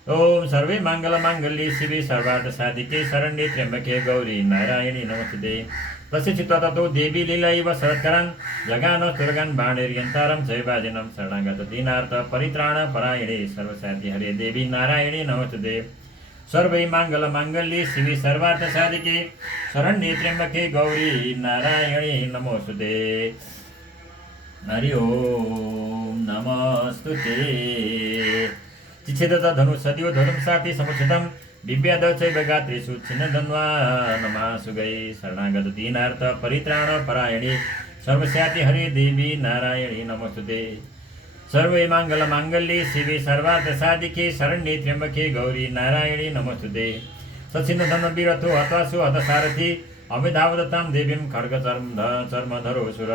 ओम सर्वे माङ्गल्ये शिवे सर्वार्थ साधिके शरण्ये त्र्यम्बके गौरी नारायणी नमोस्तुते। तस्य चित्वा ततो देवी लीला इव शरत्करान् जगान तुरगान् बाणेर्यन्तारं जयवाजिनं शरणागत दीनार्थ परित्राण परायणे सर्वस्याति हरे देवी नारायणी नमोस्तुते। सर्वै माङ्गल्ये शिवे सर्वार्थ साधिके शरण्ये त्र्यम्बके गौरी नारायणी नमोस्तुते। हरि ओम नमस्तुते। चिच्छेद धनु सदियो धनुं साति समुचितं दिव्याद चैव गात्रेषु छिन्नधन्वा नमासुगै शरणागत दीनार्थ परित्राण परायणे सर्वस्याति हरे देवी नारायणी नमोस्तुते। सर्वै माङ्गल्ये शिवे सर्वार्थ साधिके शरण्ये त्र्यम्बके गौरी नारायणी नमोस्तुते। सचिन्न धन विरथो हतासु हतसारथी अमेधावदतां देवीं खड्गचर्मधरोऽसुर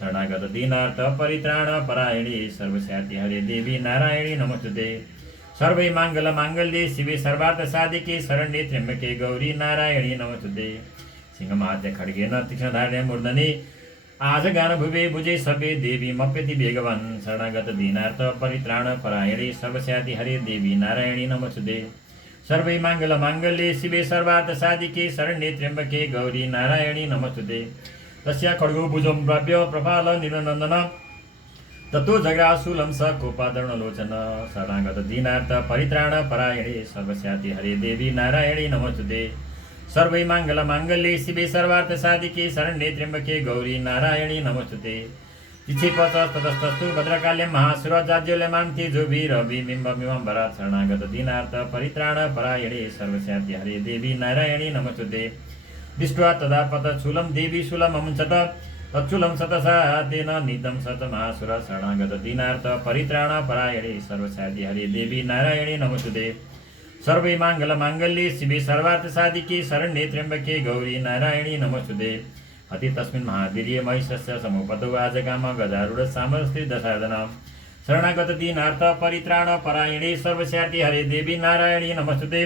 शरणागत दीनार्थ परित्राण परायणी सर्वस्याति हरे देवी नारायणी नमोस्तुते सर्वै माङ्गल माङ्गल्ये शिवे सर्वार्थ साधिके शरण्ये त्र्यम्बके गौरी नारायणी नमोस्तुते सिंहमाद्य खड्गेन तीक्ष्णधार्य मूर्धनि आज गान भुवे भुजे सबे देवी मप्यति वेगवान् शरणागत दीनार्थ परित्राण परायणे सर्वस्याति हरे देवी नारायणी नमोस्तुते सर्वै माङ्गल माङ्गल्ये शिवे सर्वार्थ साधिके शरण्ये त्र्यम्बके गौरी नारायणी नमोस्तुते तस्या खड्गो भुजं प्राप्य प्रपाल निरनन्दन ततो जग्राशूलं स कोपादर्णलोचन शरणागत दीनार्थ परित्राण परायणे सर्वस्याति हरे देवी नारायणी नमोस्तुते सर्वै माङ्गल माङ्गल्ये शिवे सर्वार्थ साधिके शरण्ये त्र्यम्बके गौरी नारायणी नमोस्तुते तिथिपतस्ततस्तस्तु भद्रकाल्यं महासुर जाज्वल्यमां तेजोभिरविबिम्बमिमम्बरात् शरणागत दीनार्थ परित्राण परायणे सर्वस्याति हरे देवी नारायणी नमोस्तुते दृष्ट्वा तदा पतच्छूलं देवी शूलममुञ्चत तच्छूलं सतसा तेन नीतं सतमासुर शरणागत दीनार्थ परित्राण परायणे सर्वस्याति हरे देवी नारायणी नमोस्तुते सर्वै माङ्गल माङ्गल्ये शिवे सर्वार्थ साधिके शरण्ये त्र्यम्बके गौरी नारायणी नमोस्तुते अति तस्मिन् महावीर्ये महिषस्य समुपतौ आजगाम गदारूढ सामस्त्री दशार्दन शरणागत दीनार्थ परित्राण परायणे सर्वस्याति हरे देवी नारायणी नमोस्तुते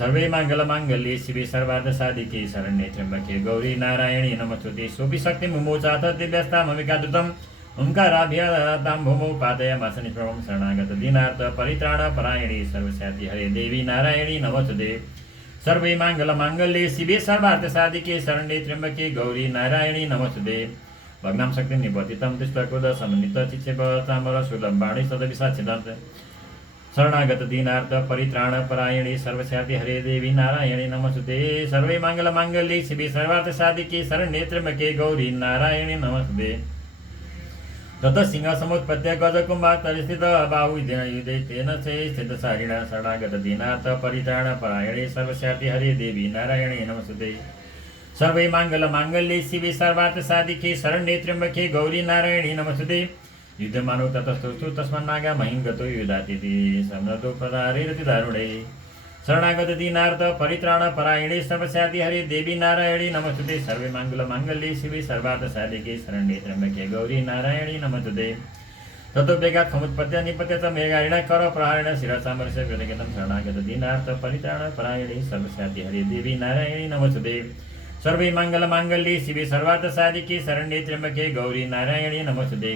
सर्वै माङ्गल माङ्गल्ये शिवे सर्वार्थ साधिके शरण्ये त्र्यम्बके गौरी नारायणी नमोस्तुते सोऽपि शक्तिं मुमोचाथ दिव्यस्तामविकादृतम् ओङ्काराभ्यातां भूमौ पादयामास निष्प्रभं शरणागत दीनार्थ परित्राण परायणे सर्वस्याति हरे देवी नारायणी नमोस्तुते सर्वै माङ्गल माङ्गल्ये शिवे सर्वार्थ साधिके शरण्ये त्र्यम्बके गौरी नारायणी नमोस्तुते भग्नां शक्तिं निपतितं दुष्टक्रोध समन्वित चिक्षेप चामर शूलं बाणे सदविसाच्छिदं शरणागत दीनार्थ परित्राण परायणे सर्वस्याति हरे देवी नारायणी नमोस्तुते सर्वै माङ्गल माङ्गल्ये शिवे सर्वार्थ साधिके शरण्ये त्र्यम्बके गौरी नारायणी नमोस्तुते ततः सिंह समुत्पत्य गजकुम्भातरिस्थित बाहुयुधे तेन स्थितसारिणा शरणागत दीनार्थ परित्राण परायणे सर्वस्याति हरे देवी नारायणी नमोस्तुते सर्वै माङ्गल माङ्गल्ये शिवे सर्वार्थ साधिके शरण्ये त्र्यम्बके गौरी नारायणी नमोस्तुते युद्धमानो ततस्तुस्तु तस्मान्नागा महिङ्गतो युधातिथि समृद्धो प्रदारेरति दारुणे शरणागत दीनार्थ परित्राण परायणे सर्वस्याति हरे देवी नारायणी नमोस्तुते सर्वै माङ्गल माङ्गल्ये शिवे सर्वार्थ साधिके शरण्ये त्र्यम्बके गौरी नारायणी नमोस्तुते ततो वेगात् समुत्पत्य निपत्य च मेघारिण कर प्रहारेण शिरसामरस्य व्यतिगतं शरणागत दीनार्थ परित्राण परायणे सर्वस्याति हरे देवी नारायणी नमोस्तुते सर्वै माङ्गल माङ्गल्ये शिवे सर्वार्थ साधिके शरण्ये त्र्यम्बके गौरी नारायणी नमोस्तुते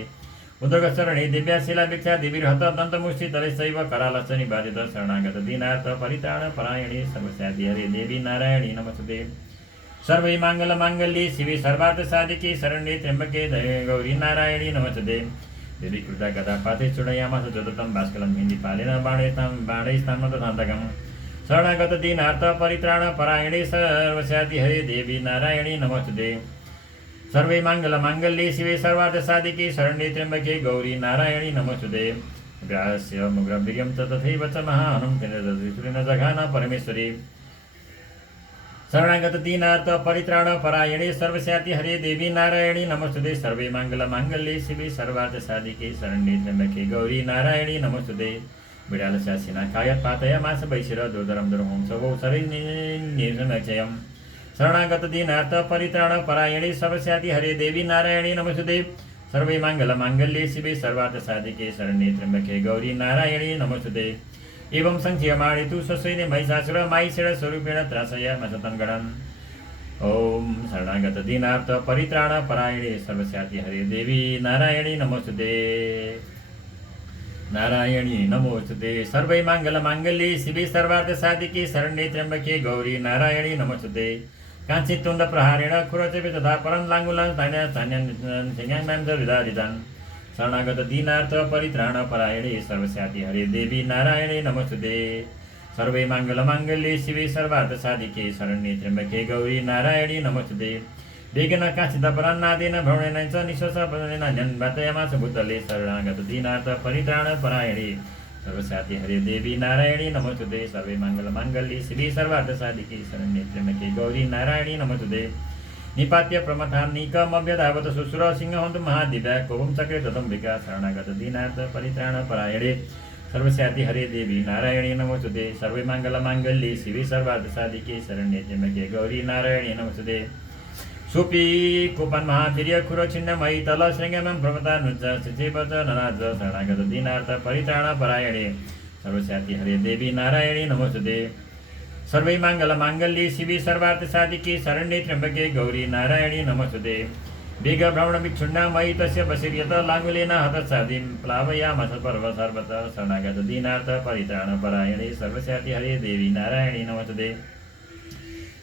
उदगशरणे दिव्याशिला भिक्षा दिविर्हत दन्तमुष्टि तलेशैव करालश्च निबाधित शरणागत दीनार्थ परित्राण परायणे सर्वस्याति हरे देवी नारायणी नमोस्तुते सर्वै माङ्गल माङ्गल्ये शिवे सर्वार्थ साधिके शरण्ये त्र्यम्बके गौरी नारायणी नमोस्तुते देवी कृता गदा पाते चूडयामास जोततं भास्कलं हिन्दीपालेन बाणैस्तां तथान्तकम् शरणागत दीनार्थ परित्राण परायणे सर्वस्याति हरे देवी नारायणी नमोस्तुते सर्वै माङ्गल माङ्गल्ये शिवे सर्वार्थ साधिके शरण्ये त्र्यम्बके गौरी नारायणी नमोस्तुते ग्रास्य मुग्रवीर्यं च तथैव च महानं तेन जघान परमेश्वरी शरणागत दीनार्थ परित्राण परायणे सर्वस्याति हरे देवी नारायणी नमोस्तुते सर्वै माङ्गल माङ्गल्ये शिवे सर्वार्थ साधिके शरण्ये त्र्यम्बके गौरी नारायणी नमोस्तुते बिडालस्यासिना कायत् पातयामास वैशिर दुर्धरं दुर्हों सवौ सरै निर्जनक्षयम् शरणागत दीनार्थ परित्राण परायणे सर्वस्याति हरे देवी नारायणी नमोस्तुते सर्वै माङ्गल माङ्गल्ये शिवे सर्वार्थ साधिके शरण्ये त्र्यम्बके गौरी नारायणी नमोस्तुते एवं संख्यमाणे तु स्वसैन्य महिषासुर माहिषेण स्वरूपेण त्रासयामास तन्गणन् ओम शरणागत दीनार्थ परित्राण परायणे सर्वस्याति हरे देवी नारायणी नमोस्तुते नारायणी नमोस्तुते सर्वै माङ्गल माङ्गल्ये शिवे सर्वार्थ साधिके शरण्ये त्र्यम्बके गौरी नारायणी नमोस्तुते काञ्चित्तुण्ड प्रहारेण खुरचपि तथा परं लाङ्गुलां स्थान्यां हृदारितान् शरणागत दीनार्थ परित्राण परायणे सर्वस्याति हरे देवी नारायणी नमोस्तुते सर्वै माङ्गल माङ्गल्ये शिवे सर्वार्थ साधिके शरण्ये त्र्यम्बके गौरी नारायणी नमोस्तुते वेगेन काञ्चित् परान्नादेन भ्रमणेन च निःश्वासपदेन वातयामास भूतले शरणागत दीनार्थ परित्राण परायणे सर्वस्याति हरे देवी नारायणी नमोस्तुते सर्वै माङ्गल माङ्गल्ये शिवे सर्वार्थ साधिके शरण्ये त्र्यम्बके गौरी नारायणी नमोस्तुते निपात्य प्रमथान्निकमभ्यधावत शुश्रूर सिंहहन्तु महादिव्या कोपं चक्रे तदम्बिका शरणागत दीनार्थ परित्राण परायणे सर्वस्याति हरे देवी नारायणी नमोस्तुते। सर्वे मङ्गलमाङ्गल्ये शिवे सर्वार्थसाधिके शरण्ये त्र्यम्बके गौरी नारायणी नमोस्तुते। सुपी कुपन महावीर्य खुरो छिन्नमयी तल श्रृङ्गमं प्रवतानुज शिचेपच ननाज शरणागत दीनार्थ परित्राण परायणे सर्वस्याति हरे देवी नारायणी नमोस्तुते। सर्वे मङ्गलमाङ्गल्ये शिवे सर्वार्थसाधिके शरण्ये त्र्यम्बके गौरी नारायणी नमोस्तुते। वेग भ्रमण विक्षुण्णामयी तस्य वशीर्यत लाङ्गुलेन हतसाधिं प्लावयामथ पर्व सर्वत शरणागत दीनार्थ परित्राण परायणे सर्वस्याति हरे देवी नारायणी नमोस्तुते।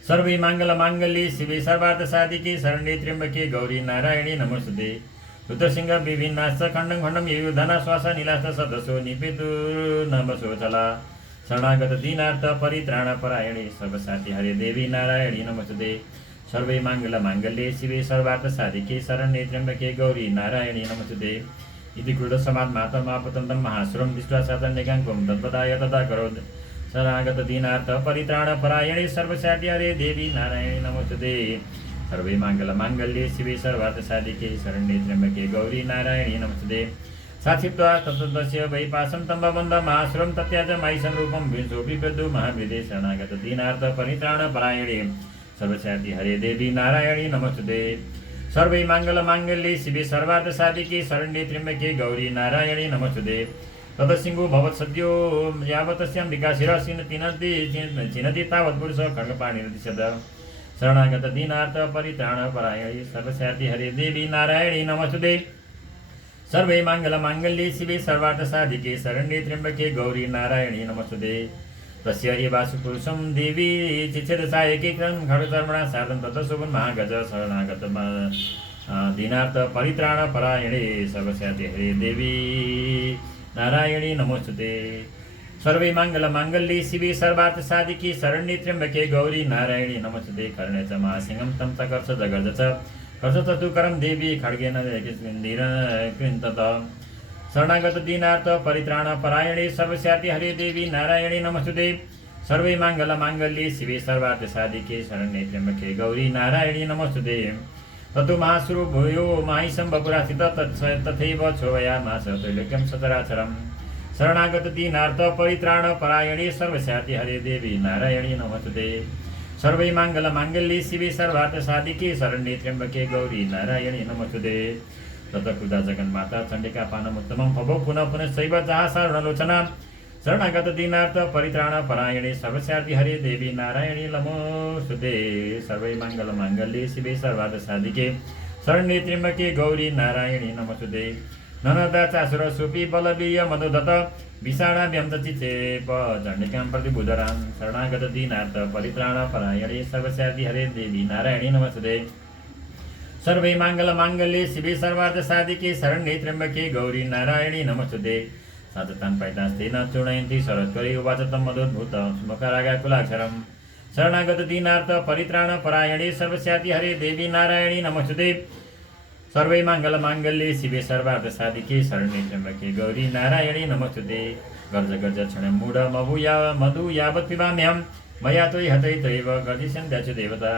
सर्वे मङ्गलमाङ्गल्ये शिवे सर्वार्थसाधिके शरण्ये त्र्यम्बके गौरी नारायणी नमोस्तुते। रुद्रसिंह विभिन्नाश्च खण्डं खण्डं युधना श्वास नीलाश्च सदसो निपेतुर्नवसो चला शरणागत दीनार्थ परित्राण परायणे सर्वस्याति हरे देवी नारायणी नमोस्तुते। सर्वे मङ्गलमाङ्गल्ये शिवे सर्वार्थसाधिके शरण्ये त्र्यम्बके गौरी नारायणी नमोस्तुते। इति क्रूढसमात्मातमापतन्तं महासुरं दृष्ट्वा सातन्यकाङ्कुं तद्वदाय तदा करोत् शरणागत दीनार्थ परित्राण परायणे सर्वस्याति हरे देवी नारायणी नमोस्तुते। सर्वे मङ्गलमाङ्गल्ये शिवे सर्वार्थसाधिके शरण्ये त्र्यम्बके गौरी नारायणी नमोस्तुते। साक्षित्वा तत्तस्य वैपासं तम्बबन्ध महासुरं तत्याज मायिसं रूपं विंशोऽपि प्रदु महावृदे शरणागत दीनार्थ परित्राण परायणे सर्वस्याति हरे देवी नारायणी नमोस्तुते। सर्वे मङ्गलमाङ्गल्ये शिवे सर्वार्थसाधिके शरण्ये त्र्यम्बके गौरी नारायणी नमोस्तुते। ततसिंहो भवत्सद्यो यावतस्याम्बिका शिरसिन चिनति तावत् पुरुष खड्गपाणिरतिशद शरणागत दीनार्थ परित्राण परायणे सर्वस्याति हरे देवी नारायणी नमोस्तुते। सर्वे मङ्गलमाङ्गल्ये शिवे सर्वार्थसाधिके शरण्ये त्र्यम्बके गौरी नारायणी नमोस्तुते। तस्य एवासु पुरुषं देवी चिच्छेदसायकीकृतं खड्गचर्मणा सार्धं ततः महागज शरणागत दीनार्थ परित्राण परायणे सर्वस्याति हरे देवी नारायणी नमोस्तुते। सर्वे मङ्गलमाङ्गल्ये शिवे सर्वार्थसाधिके शरण्ये त्र्यम्बके गौरी नारायणी नमोस्तुते। कर्णे च महासिंहं तं च कर्ष जगर्ज च कर्ष च तु करं देवी खड्गेन निरकृन्तत शरणागत दीनार्थ परित्राण परायणे सर्वस्याति हरे देवी नारायणी नमोस्तुते। सर्वे मङ्गलमाङ्गल्ये शिवे सर्वार्थसाधिके शरण्ये त्र्यम्बके गौरी नारायणी नमोस्तुते। ततो महासुरो भूयो माहिषं बपुरास्थित तथैव क्षोभयामास त्रैलोक्यं सचराचरम् शरणागत दीनार्थ परित्राण परायणे सर्वस्याति हरे देवी नारायणी नमोस्तुते। सर्वे मङ्गलमाङ्गल्ये शिवे सर्वार्थसाधिके शरण्ये त्र्यम्बके गौरी नारायणी नमोस्तुते। ततः क्रुधा जगन्माता चण्डिका पानमुत्तमं भवो पुनः पुनश्चैव जहासारुणलोचना शरणागत दीनार्थ परित्राण परायणे सर्वस्याति हरे देवी नारायणी नमोस्तुते। सर्वे मङ्गलमाङ्गल्ये शिवे सर्वार्थसाधिके शरण्ये त्र्यम्बके गौरी नारायणी नमोस्तुते। ननदा चासुर सुपी बलवीर्य मधुदत्त विषाणा व्यंत चिचेप चण्डिकां प्रतिबुधरां शरणागत दीनार्थ परित्राण परायणे सर्वस्याति हरे देवी नारायणी नमोस्तुते। सर्वे मङ्गलमाङ्गल्ये शिवे सर्वार्थसाधिके शरण्ये त्र्यम्बके गौरी नारायणी नमोस्तुते। साततान् पैतास्तेन चूर्णयन्ति शरत्करे उवाच तं मदोद्भूत मुखरागाकुलाक्षरम् शरणागत दीनार्थ परित्राण परायणे सर्वस्याति हरे देवी नारायणी नमोस्तुते। सर्वे मङ्गलमाङ्गल्ये शिवे सर्वार्थसाधिके शरण्ये त्र्यम्बके गौरी नारायणी नमोस्तुते। गर्ज गर्ज क्षणं मूढ मधु यावत् पिबाम्यहं मया त्वयि हतैत्रैव गर्जिष्यन्त्याचु देवता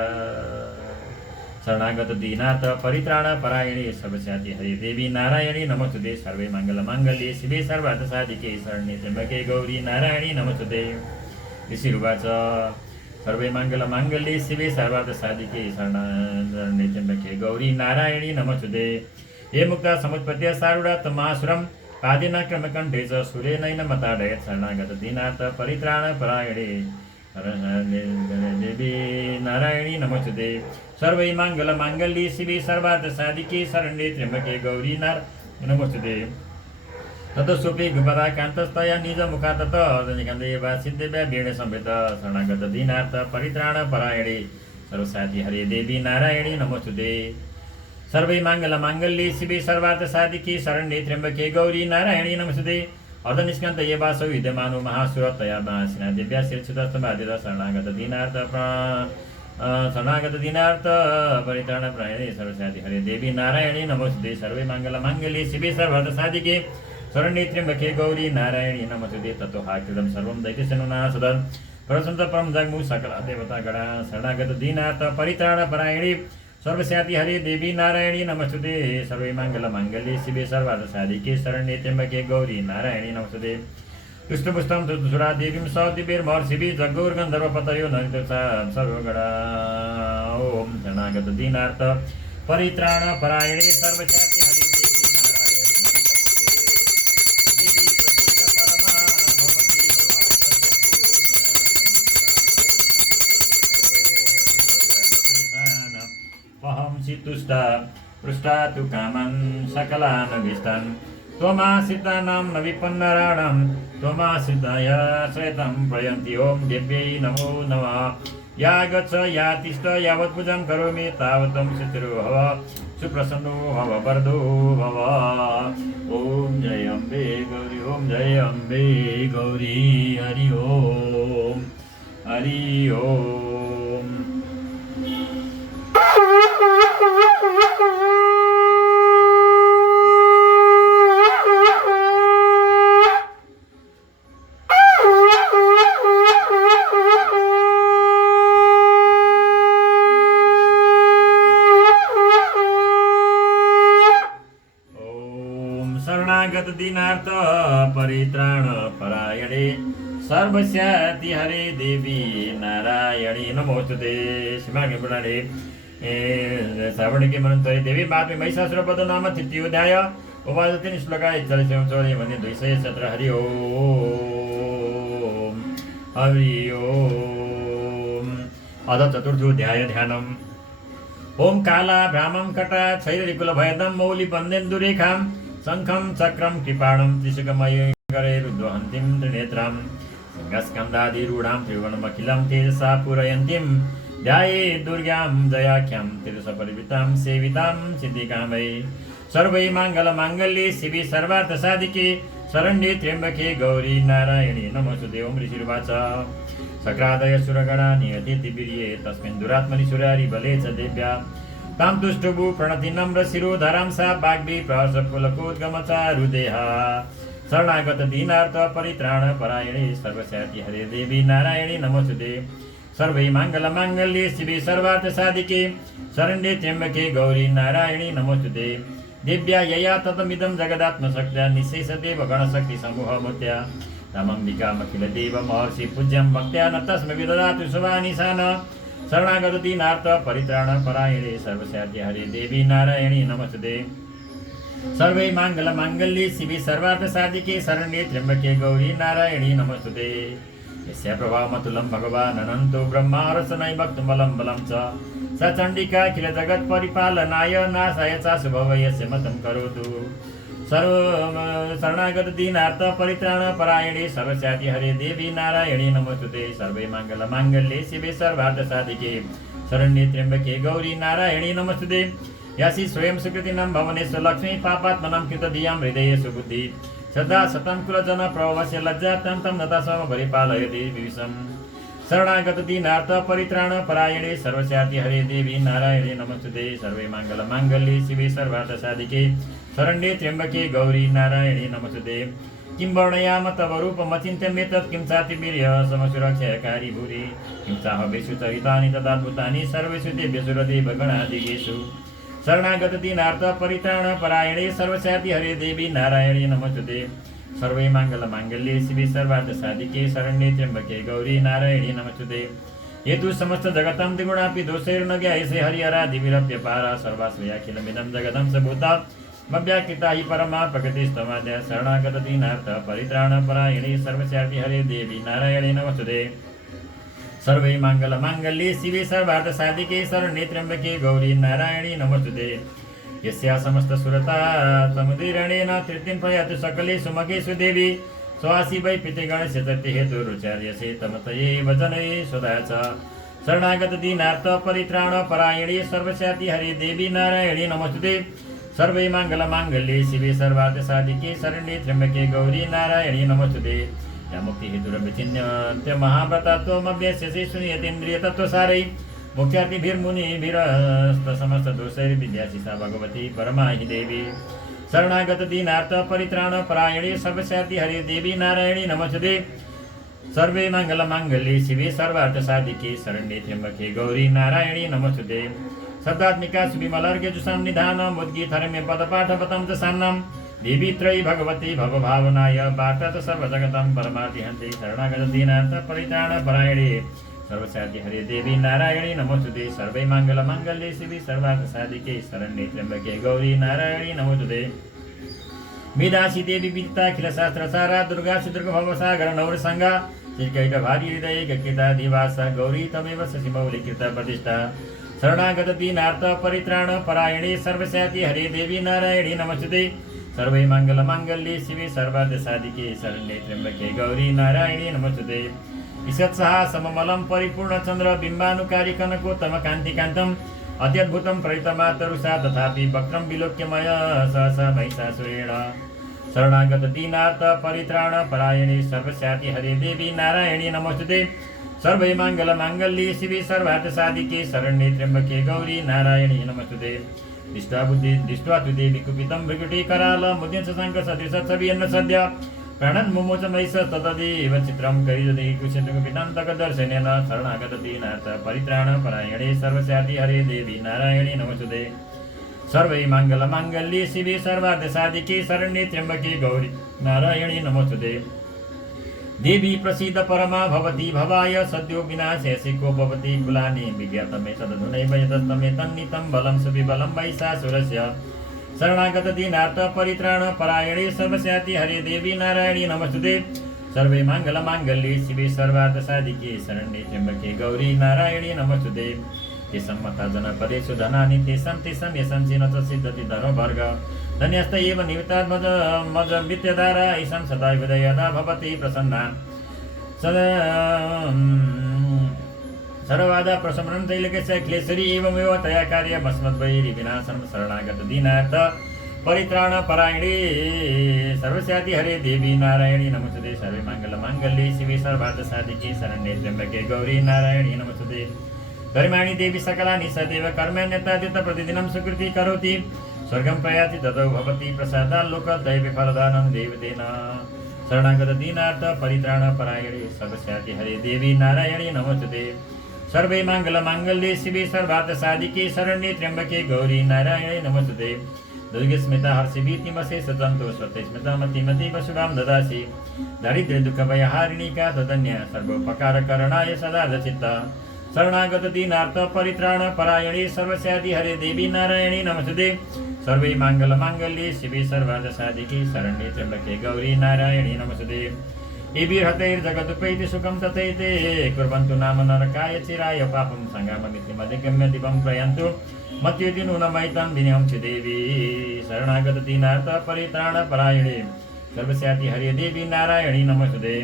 शरणागत दीनार्थ परित्राण परायणे सर्वस्याति हरे देवी नारायणी नमोस्तुते। सर्वे मङ्गलमाङ्गल्ये शिवे सर्वार्थसाधिके शरण्ये त्र्यम्बके गौरी नारायणी नमोस्तुते। ऋषिरुवाच सर्वे मङ्गलमाङ्गल्ये शिवे सर्वार्थसाधिके शरण्ये त्र्यम्बके गौरी नारायणी नमोस्तुते। हे मुक्ता समुत्पत्य सारूढा तमासुरं पादेन क्रमकण्ठे च सूर्येनैन मताडयत् शरणागत दीनार्थ परित्राण परायणे देवी नारायणी नमोस्तुते। सर्वे मङ्गलमाङ्गल्ये शिवे सर्वार्थसाधिके शरण्ये त्र्यम्बके गौरी नारायणी नमोस्तुते। ततः सोपि गुपदा कान्तस्तया निजमुखा ततः सिद्धव्या वीण संवेद शरणागत दीनार्थ परित्राण परायणे सर्वस्याति हरे देवी नारायणी नमोस्तुते। सर्वे मङ्गलमाङ्गल्ये शिवे सर्वार्थसाधिके शरण्ये त्र्यम्बके गौरी नारायणी नमोस्तुते। अर्धनिष्कान्त ये वासौ विद्यमानो महासुर तया महासिना दिव्या शिरच्छुतस्तमादित शरणागत दीनार्थ परित्राण परायणे सर्वस्याति हरे देवी नारायणी नमोस्तुते। सर्वे मङ्गलमाङ्गल्ये शिवे सर्वार्थसाधिके शरण्ये त्र्यम्बके गौरी नारायणी नमोस्तुते। ततो हाकृतं सर्वं दैत्यसेनुनासदं प्रसन्त परं जग्मु सकला देवतागणा शरणागत दीनार्थ परित्राण परायणे सर्वस्याति हरे देवी नारायणी नमोस्तुते। सर्वे मङ्गलमाङ्गल्ये शिवे सर्वार्थसाधिके शरण्ये त्र्यम्बके गौरी नारायणी नमोस्तुते। पुष्टपुष्टं सुरा देवीं स दिव्यैर्महर्षिभिः जग्गुर्गन्धर्वपतयो नरितसा सर्वगणा। ॐ शरणागत दीनार्थ परित्राण परायणे सर्वशान्ति हरि देवी नारायणी नमोस्तुते। देवी प्रसीद परमा भवती भवाय तुष्टा पृष्ठा तु कामन् सकलानभीष्टान् त्वमाश्रितानां न विपन्नराणां त्वमाश्रिताय श्वेतं प्रयन्ति। ॐ देव्यै नमो नमः। या गच्छ या तिष्ठ यावत् पूजां करोमि तावतं शुचिरो भव सुप्रसन्नो भव वरदो भव। ॐ जय अम्बे गौरी ॐ जय अम्बे गौरी हरि ओम हरि ओम। शरणागत दीनार्थ परित्राण परायणे सर्वस्याति हरे देवी नारायणी नमोस्तुते। श्रीमागे पुराणे श्रावण के मनंतरे देवी महात्म्य महिषासुरवध नाम तृतीयोध्याय उपादतिनि श्लोकाय 40 भने 217 हरि ओम हरि ओम। अथ चतुर्थोध्याय ध्यानम्। ओम काला भ्रामं कटा छैरिकुल भयदं मौलि बन्देन्दुरेखां शङ्खं चक्रं कृपाणं त्रिशुकमयैरुद्वहन्तीं त्रिनेत्रां सिंहस्कन्धादिरूढां त्रिभुवनमखिलं तेजसा पूरयन्तीं ध्याये दुर्गां जयाख्यां तिरुसपरिवृतां सेवितां सिद्धिकामै। सर्वै माङ्गल्ये शिवे सर्वार्थसाधिके शरण्ये त्र्यम्बके गौरी नारायणी नमोस्तुते। ओम ऋषिर्वाच सक्रादय सुरगणा नियतेति वीर्ये तस्मिन् दुरात्मनि सुरारि बले च देव्या तां तुष्टुभु प्रणति नम्र शिरोधरां सा वाग्भी प्रसपुलकोद्गमचारुदेहा। शरणागत दीनार्थ परित्राण परायणे सर्वस्याति हरे देवी नारायणी नमोस्तुते। सर्वै माङ्गल्ये शिवे सर्वार्थसाधिके शरण्ये त्र्यम्बके गौरी नारायणी नमोस्तुते। दिव्या यया ततमिदं जगदात्मशक्त्या निःशेषते गणशक्ति समूहमूर्त्या तमम्बिकामखिलदेव महर्षि पूज्यं भक्त्या न तस्मै विददातु शुभानिशान। शरणागत दीनार्थ परित्राण परायणे सर्वस्याति हरे देवी नारायणी नमोस्तुते। सर्वै माङ्गल्ये शिवे सर्वार्थसाधिके शरण्ये त्र्यम्बके गौरी नारायणी नमोस्तुते। यस्य प्रभावमतुलं भगवान् अनन्तो ब्रह्मारसनै भक्तबलं बलं च स चण्डिका किल जगत् परिपालनाय नाशाय चाशुभव यस्य मतं करोतु। शरणागत दीनार्थ परित्राण परायणे सर्वस्याति हरे देवी नारायणी नमोस्तुते। सर्वै माङ्गल्ये शिवे सर्वार्थसाधिके शरण्ये त्र्यम्बके गौरी नारायणी नमोस्तुते। यासि स्वयं सुकृतिनं भवनेषु लक्ष्मी पापात्मनं कृतधियां हृदयेषु बुद्धि सदा सतं कुलजन प्रभवस्य लज्जातं तं नतास्म परिपालयति विविशम्। शरणागत दीनार्थ परित्राण परायणे सर्वस्याति हरे देवी नारायणी नमोस्तुते। सर्वे माङ्गल्ये शिवे सर्वार्थसाधिके शरण्ये त्र्यम्बके गौरी नारायणी नमोस्तुते। किं वर्णयाम तव रूपमचिन्त्यमेतत् किं चातिवीर्य समसुरक्षयकारी भूरि किं चाहवेषु चरितानि तदाद्भुतानि सर्वेषु देव्यसु देवगणादिगेषु। शरणागत दीनार्थ परित्राण परायणे सर्वस्याति हरे देवी नारायणी नमोस्तुते। सर्वे माङ्गल्ये शिवे सर्वार्थसाधिके शरण्ये त्र्यम्बके गौरी नारायणी नमोस्तुते। हेतु समस्त जगतं द्विगुणापि दोषैर्न ज्ञायसे हरिहरादिभिरप्यपारा सर्वाश्रयाखिलमिदं जगतं स भूता मव्याकृता हि परमा प्रकृतिस्तमाद्या। शरणागत दीनार्थ परित्राण परायणे सर्वस्याति हरे देवी नारायणी नमोस्तुते। सर्वे माङ्गल्ये शिवे सर्वार्थसाधिके शरण्ये त्र्यम्बके गौरी नारायणी नमोस्तुते। यस्या समस्त सुरता समुदीरणेन तृतीयं प्रयातु सकलेषु मखेषु देवी स्वासी वै पितृगणस्य तत्ते हेतुरुचार्यसे तमतये वचने सदा च। शरणागत दीनार्थ परित्राण परायणे सर्वस्याति हरे देवी नारायणी नमोस्तुते। सर्वे माङ्गल्ये शिवे सर्वार्थसाधिके शरण्ये त्र्यम्बके गौरी नारायणी नमोस्तुते। या मुक्ति हेतुरविचिन्त्य महाव्रतात्वमभ्यस्यसे शून्यतेन्द्रिय तत्त्वसारै मुख्यातिभिर्मुनिभिरस्त समस्त दोषैर्विद्यासि सा भगवती परमा हि देवी। शरणागत दीनार्थ परित्राण परायणे सर्वस्याति हरे देवी नारायणी नमोस्तुते। सर्वे माङ्गल्ये शिवे सर्वार्थसाधिके शरण्ये त्र्यम्बके गौरी नारायणी नमोस्तुते। शब्दात्मिका सुविमलर्घ्यजुषां निधानम् उद्गीतरम्य पदपाठपतं च सान्नं देवी त्रयी भगवती भवभावनाय वार्ता सर्वजगतं परमार्थिहन्ति शरणागत दीनार्थ परित्राण परायणे सर्वसाधि हरे देवी नारायणी नमोस्तुते सर्वै माङ्गल्ये शिवे सर्वार्थ साधिके शरण्ये त्र्यम्बके गौरी नारायणी नमोस्तुते मेधासी देवी विदिता अखिल शास्त्र सारा दुर्गा सुदुर्ग भवसागर नवरसङ्गा श्रीकैट भारी हृदय गकिता दिवासा गौरी तमेव शशिमौलि कृता प्रतिष्ठा शरणागत दीनार्थ परित्राण परायणे सर्वस्याति हरे देवी नारायणी नमस्ते सर्वै माङ्गल्ये शिवे सर्वार्थ साधिके शरण्ये त्र्यम्बके गौरी नारायणी नमस्ते ईषत्सहा सममलं परिपूर्ण चन्द्र बिम्बानुकारी कनकोत्तम कान्तिकान्तम् अत्यद्भुतं प्रयुतमातरुषा तथापि वक्रं विलोक्यमय सहसा महिषासुरेण शरणागत दीनार्थ परित्राण परायणे सर्वस्याति हरे देवी नारायणी नमोस्तुते सर्वै माङ्गल्ये शिवे सर्वार्थ साधिके शरण्ये त्र्यम्बके गौरी नारायणी नमोस्तुते दृष्ट्वा तु देवी कुपितं भृकुटी कराल मुद्यं शशाङ्क सदृश छवियन्न सद्य प्राणन् मुमोचमैष ततदेव चित्रं करिदधि कुशकुपितान्तक दर्शनेन शरणागत दीनार्थ परित्राण परायणे सर्वस्याति हरे देवी नारायणी नमोस्तुते सर्वै माङ्गल्ये शिवे सर्वार्थ साधिके शरण्ये त्र्यम्बके गौरी नारायणी नमोस्तुते देवी प्रसीद परमा भवती भवाय सद्यो विनाशे को भवती कुलानि विज्ञातमे तदधुनैव यतस्तमे तन्नितं बलं सुविबलं महिषासुरस्य शरणागत दीनार्थ परित्राण परायणे सर्वस्याति हरे देवी नारायणी नमस्ते सर्वे माङ्गल्ये शिवे सर्वार्थ साधिके शरण्ये त्र्यम्बके गौरी नारायणी नमस्ते तेषां मता जनपदेषु धनानि तेषां यशं च सिद्धति धर्मवर्ग धन्यस्त एव निमित्तात् मज विद्यधारा ईशां सदा विदयदा भवति प्रसन्ना सदा सर्ववादा प्रशमनं त्रैलोक्यस्य क्लेशरी एवमेव तया कार्यमस्मद्वैरि विनाशनं शरणागत दीनार्थ परित्राण परायणे सर्वस्याति हरे देवी नारायणी नमस्ते सर्वे माङ्गल्ये शिवे सर्वार्थ साधिके शरण्ये त्र्यम्बके गौरी नारायणी नमस्ते धर्माणि देवी सकलानि सदैव कर्माण्यतादित प्रतिदिनं सुकृति करोति स्वर्गं प्रयाति ततो भवति प्रसादात् लोकदैव फलदानं देवतेन शरणागत दीनार्थ परित्राण परायणे सर्वस्याति हरे देवी नारायणी नमस्ते सर्वे माङ्गल्ये शिवे सर्वार्थ साधिके शरण्ये त्र्यम्बके गौरी नारायणी नमस्ते दुर्गे स्मिता हर्षिभीतिमसे सतन्तो स्वते स्मिता मतिमतीव शुभां ददासि दारिद्र्य दुःखभयहारिणी का तदन्य सर्वोपकारकरणाय सदा चित्ता शरणागत दीनार्थ परित्राण परायणे सर्वस्याति हरे देवी नारायणी नमस्ते सर्वे माङ्गल्ये शिवे सर्वार्थ साधिके शरण्ये त्र्यम्बके गौरी नारायणी नमस्ते एभिर्हतैर्जगदुपैति सुखं तथैते कुर्वन्तु नाम नरकाय चिराय पापं सङ्गाममिति मधिगम्य दिवं प्रयन्तु मत्येति नूनमैतं विनयंसि देवी शरणागत दीनार्थ परित्राण परायणे सर्वस्याति हरे देवी नारायणी नमस्ते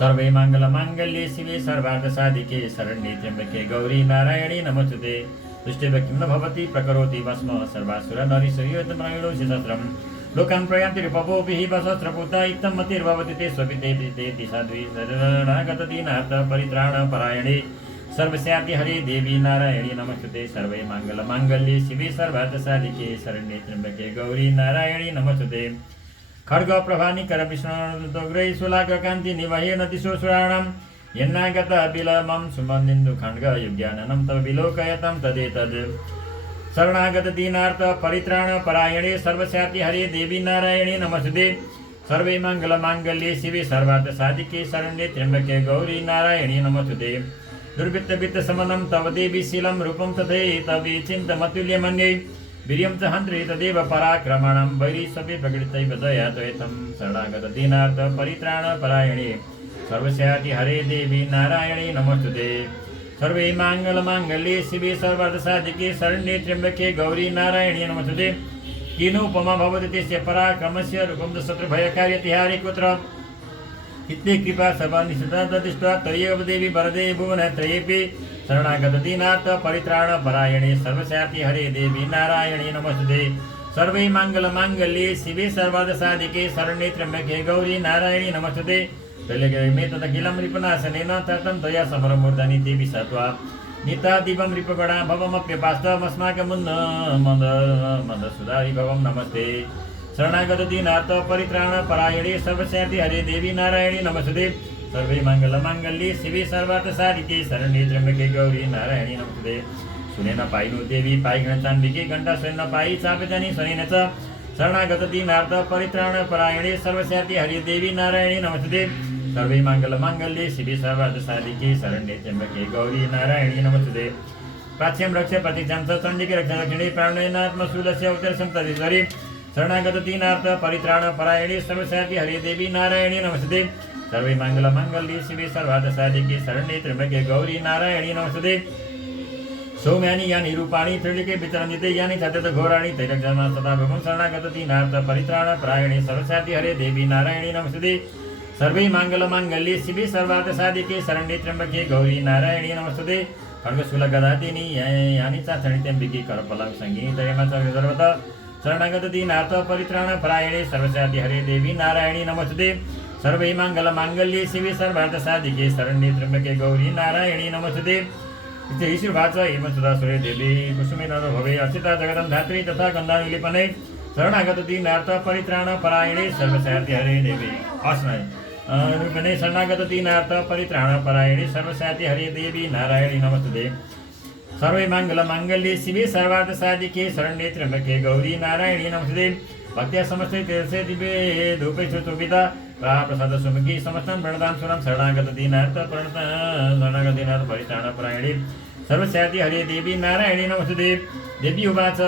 सर्वे माङ्गल्ये शिवे सर्वार्थ साधिके शरण्ये त्र्यम्बके गौरी नारायणी नमस्ते दुष्टे किं न भवति प्रकरोति भस्म सर्वासुर नरीश्वरीयतमरायणो सहस्रं लोकान् प्रयान्ति रूपभोभिः सहस्रभूता इत्थं मतिर्भवति ते स्वपिते साध्वी शरणागत दीनार्थ परित्राण परायणे सर्वस्याति हरे देवी नारायणी नमस्ते सर्वे माङ्गल्ये शिवे सर्वार्थ साधिके शरण्ये त्र्यम्बके गौरी नारायणी नमस्ते खड्ग प्रभानिकर विष्णुग्रै सुलाग्रकान्ति निवहेन दिशो सुराणां यन्नागत विलमं सुमन्दिन्दु खड्ग युज्ञाननं तव विलोकयतं तदेतद् शरणागत दीनार्थ परित्राण परायणे सर्वस्याति हरे देवी नारायणी नमस्ते सर्वे माङ्गल्ये शिवे सर्वार्थ साधिके शरण्ये त्र्यम्बके गौरी नारायणी नमस्ते दुर्वृत्त समनं तव देवी शीलं रूपं तथैतवि चिन्तमतुल्यमन्यै वीर्यं च हन्त्रे तदेव पराक्रमणं वैरीशपि प्रकृतैव दया त्वयितं शरणागत दीनार्थ परित्राण परायणे सर्वस्याति हरे देवी नारायणी नमस्ते सर्वे माङ्गल्ये शिवे सर्वार्थ साधिके शरण्ये त्र्यम्बके गौरी नारायणी नमस्ते किनुपमा भवति तस्य पराक्रमस्य रूपं च शत्रुभयकार्यतिहारे कुत्र इत्ते कृपा सर्वानिष्ठा दृष्ट्वा त्वयैव देवी वरदे भुवनत्रयेऽपि शरणागत दीनार्थ परित्राण परायणे सर्वस्याति हरे देवी नारायणी नमस्ते सर्वे माङ्गल्ये शिवे सर्वार्थ साधिके शरण्ये त्र्यम्बके गौरी नारायणी नमस्ते त्रैलोक्ये तदखिलं रिपुनाशनेन ततं त्वया समरमूर्धनि देवी सत्वा नितादिवं रिपुगणा भवमप्यपास्तमस्माकमुन्न मन्दसुधारि भवं नमस्ते शरणागत दीनार्थ परित्राण परायणे सर्वस्याति हरे देवी नारायणी नमस्ते सर्वे माङ्गल्ये शिवे सर्वार्थ साधिके शरण्ये त्र्यम्बके गौरी नारायणी नमस्ते सुनेन पाइनु देवी पाइगण चान्दिके घण्टा स्वयं पाइ चापेजनी स्वनेन च शरणागत दीनार्थ परित्राण परायणे सर्वस्यापि हरि देवी नारायणी नमस्ते सर्वे मंगल मांगल्ये शिवे सर्वार्थ साधिके शरण्ये त्र्यंबके गौरी नारायणी नमस्ते प्राच्यं रक्ष प्रतीक्षां च चण्डिके रक्ष दक्षिणे प्राणेनात्मशूलस्य उत्तरसं तदिश्वरी शरणागत दीनार्थ परित्राण परायणे सर्वस्यापि हरि देवी नारायणी नमस्ते सर्वे मंगल मांगल्ये शिवे सर्वार्थ साधिके शरण्ये त्र्यंबके गौरी नारायणी नमस्ते सौम्यानि यानि रूपाणि त्रिलिके वितरन्दिते यानि सतत घोराणि तैरक्षमा सदा भवं शरणागत दीनार्थ परित्राण परायणे सर्वस्यापि हरे देवी नारायणी नमस्ते सर्वे मंगल मांगल्ये शिवे सर्वार्थ साधिके शरण्ये त्र्यंबके गौरी नारायणी नमस्ते खड्गशूल गदादिनी यानि चाचणी त्र्यंबिके करपलां संगीतयमा सर्वत शरणागत दीनार्थ परित्राण परायणे सर्वस्यापि हरे देवी नारायणी नमस्ते सर्वे मंगल मांगल्ये शिवे सर्वार्थ साधिके शरण्ये त्र्यंबके गौरी नारायणी नमस्ते ईश्वरवाच एवं सुधा सूर्य देवी कुसुमे नर भवे अर्चिता जगदं धात्री तथा गन्धानुलिपने शरणागत दीनार्थ परित्राण परायणे सर्वस्यापि हरे देवी असनय रूपने शरणागत दीनार्थ परित्राण परायणे सर्वस्यापि हरे देवी नारायणी नमस्ते सर्वे मंगल मांगल्ये शिवे सर्वार्थ साधिके शरण्ये त्र्यंबके गौरी नारायणी नमस्ते भक्त्या समस्ते तीर्थे दिव्ये धूपे सुतुपिता प्रसाद सुमुखी समस्तं प्रणतां सुरं शरणागत दीनार्थ परित्राण परायणे सर्वस्यापि हरे देवी नारायणी नमस्ते देवी उवाच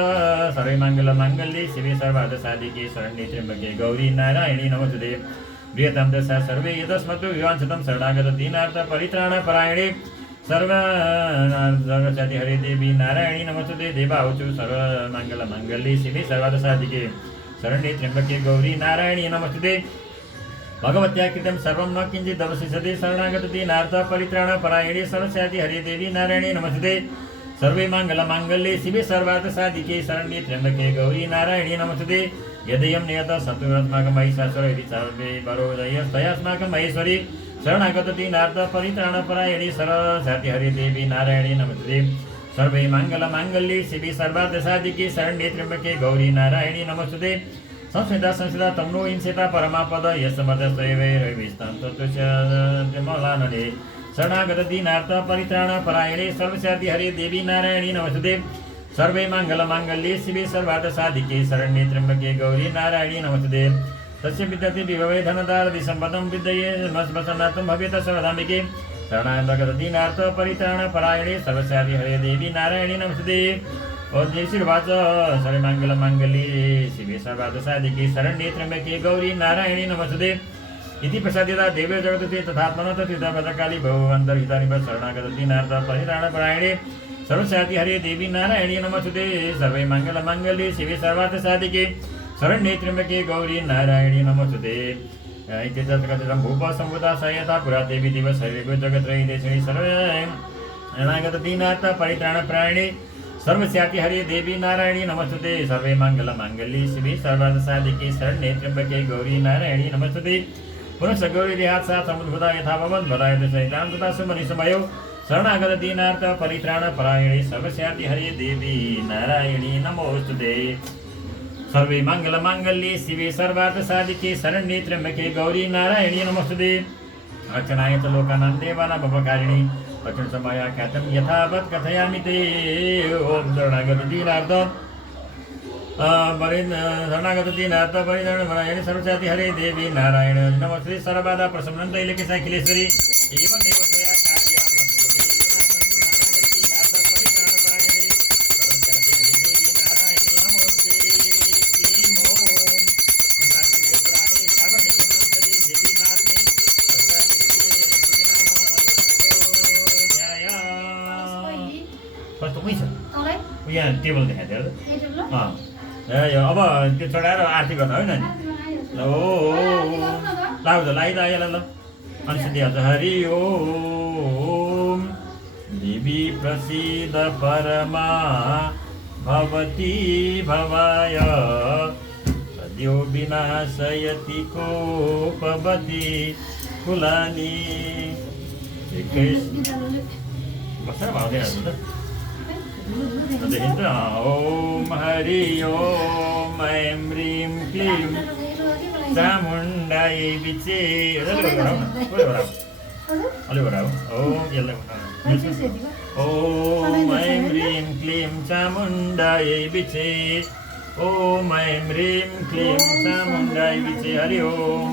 सर्वे मंगल मांगल्ये शिवे सर्वार्थ साधिके शरण्ये त्र्यंबके गौरी नारायणी नमस्ते प्रियतां दशा सर्वे यदस्मत् विवाञ्छितं शरणागत दीनार्थ परित्राण परायणे सर्वस्यापि हरे देवी नारायणी नमस्ते देवावचु सर्व मंगल मांगल्ये शिवे सर्वार्थ साधिके शरण्ये त्र्यंबके गौरी नारायणी नमस्ते भगवत्या कृतं सर्वं न किञ्चित् अवशिष्यते शरणागत दीनार्थ परित्राण परायणे सर्वस्यापि हरे देवी नारायणी नमस्ते सर्वे मंगल मांगल्ये शिवे सर्वार्थ साधिके शरण्ये त्र्यंबके गौरी नारायणी नमस्ते यदयं नियत सत्त्वात्मकं महिषासुर इति सर्वे वरोदयस्तयास्माकं महेश्वरी शरणागत दीनार्थ परित्राण परायणे सर्वस्यापि हरे देवी नारायणी नमस्ते सर्वे मंगल मांगल्ये शिवे सर्वार्थ साधिके शरण्ये त्र्यंबके गौरी नारायणी नमस्ते संस्कृता तमनो इंसेता परमापद यशमदस्तैवैरविस्तां तत्त्वमलानने शरणागत दीनार्थ परित्राण परायणे सर्वस्यापि हरे देवी नारायणी नमस्ते सर्वे मंगल मांगल्ये शिवे सर्वार्थ साधिके शरण्ये त्र्यंबके गौरी नारायणी नमस्ते तस्य विद्यते विभवे धनदार विसम्पदं विद्यये मस्मसनातं भवेत सर्वधामिके शरणागत दीनार्थ परित्राण परायणे सर्वस्यापि हरे देवी नारायणी नमस्ते ईश्वरवाच सर्वे मंगल मांगल्ये शिवे सर्वार्थ साधिके शरण्ये त्र्यंबके गौरी नारायणी नमस्ते इति प्रसादिता देवे जगते तथात्मनो तथितपदकाली भवन्तर्हितानि शरणागत दीनार्थ परित्राण परायणे सर्वस्यापि हरे देवी नारायणी नमस्ते सर्वे मंगल मांगल्ये शिवे सर्वार्थ साधिके शरण्ये त्र्यंबके गौरी नारायणी नमस्ते इति तत्कथितं भूप संभूता सयता पुरा देवी दिवस सर्वे जगत्रयी देशिणी शरणागत दीनार्थ परित्राण परायणे सर्वस्यापि हरे देवी नारायणी नमस्ते सर्वे मंगल मांगल्ये शिवे सर्वार्थ साधिके शरण्ये त्र्यंबके गौरी नारायणी नमस्ते पुनः गौरी देहात् सा समुद्भूता यथा भवन् वदायते सहितां तथा सुमनिसमयो शरणागत दीनार्थ परित्राण परायणे सर्वस्यापि हरे देवी नारायणी नमोस्तुते सर्वे मंगल मांगल्ये शिवे सर्वार्थ साधिके शरण्ये त्र्यंबके गौरी नारायणी नमस्ते अर्चनाय च लोकानां देवानां भवकारिणी वचन समय ख्यातं यथावत् कथयामि ते ओम शरणागत दीनार्थ शरणागत दीनार्थ परित्राण परायणे सर्वस्यापि हरे देवी नारायण नमस्ते सर्वदा प्रसन्नं दैलेके साखिलेश्वरी एवं देवतया कार्या मत्पदे शरणागत दीनार्थ परित्राण परायणे सर्वस्यापि हरे देवी नारायणी नमस्ते श्रीं ओम हिमाचले पुराणे श्रावणिके नमस्ते देवी महात्म्ये कस्तो उही छ यहाँ टेबल देखाइदियो अब त्यो चढाएर आरती गर्दा होइन नि लाउँछ लाइदा ल अनि हरि ओम देवी प्रसीद परमा भवती भवाय सद्यो विनाशयति कोपवती कुलानी बसेर भाउँदै देखिन्छ ओम हरि ओम ऐं ह्रीं क्लीं चामुण्डाय विचे अलि भराऊ ओम यसलाई ओम ऐं ह्रीं क्लीं चामुण्डाय विचे ॐ ऐं ह्रीं क्लीं चामुण्डाय विचे हरि ओम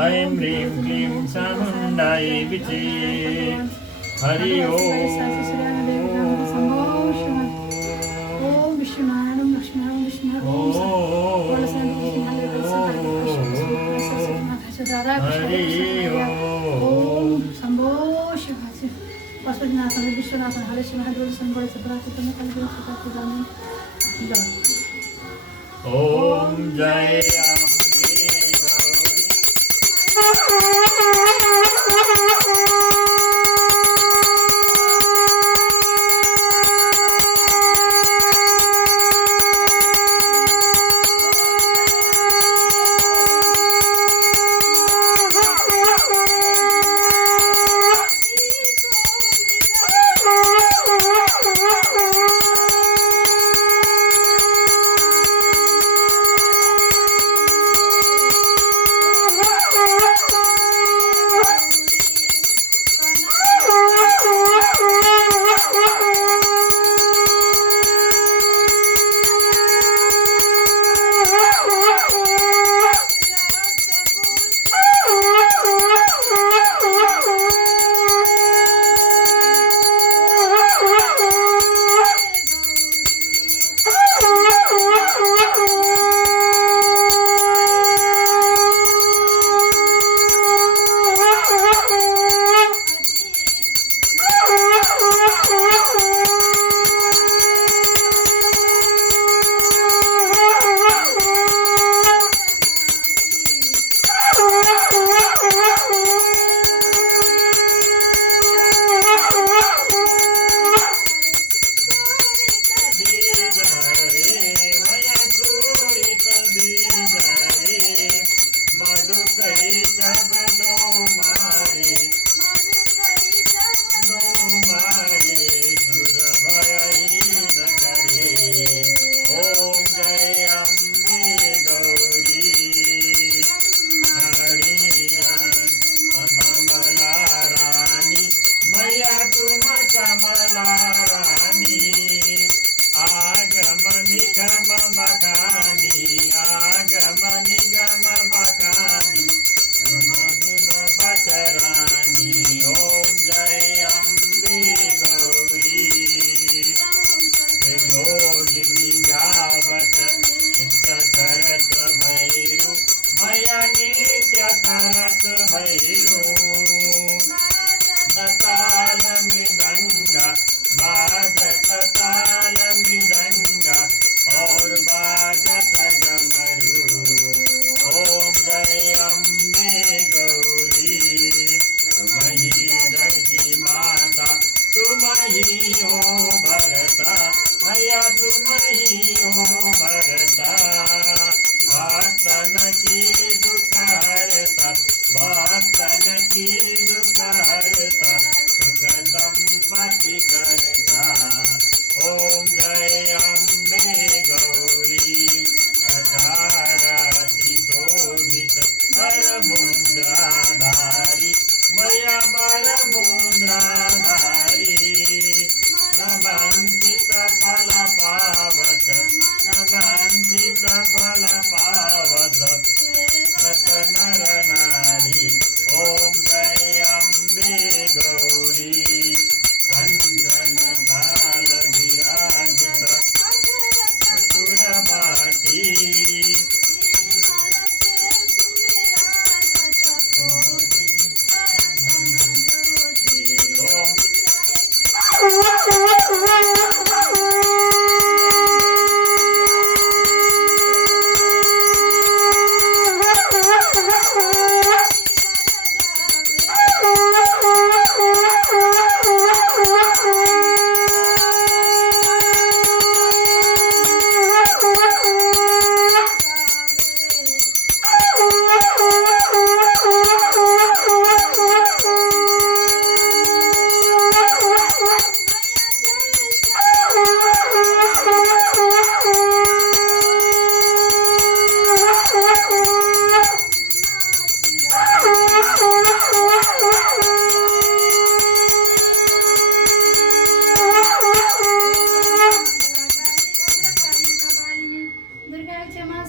ऐं ह्रीं क्लीं चामुण्डाय विचे हरि ओम पशुपतिनाथ विश्वनाथ हरेश महादेव संगोल ओम जय अम्बे गौरी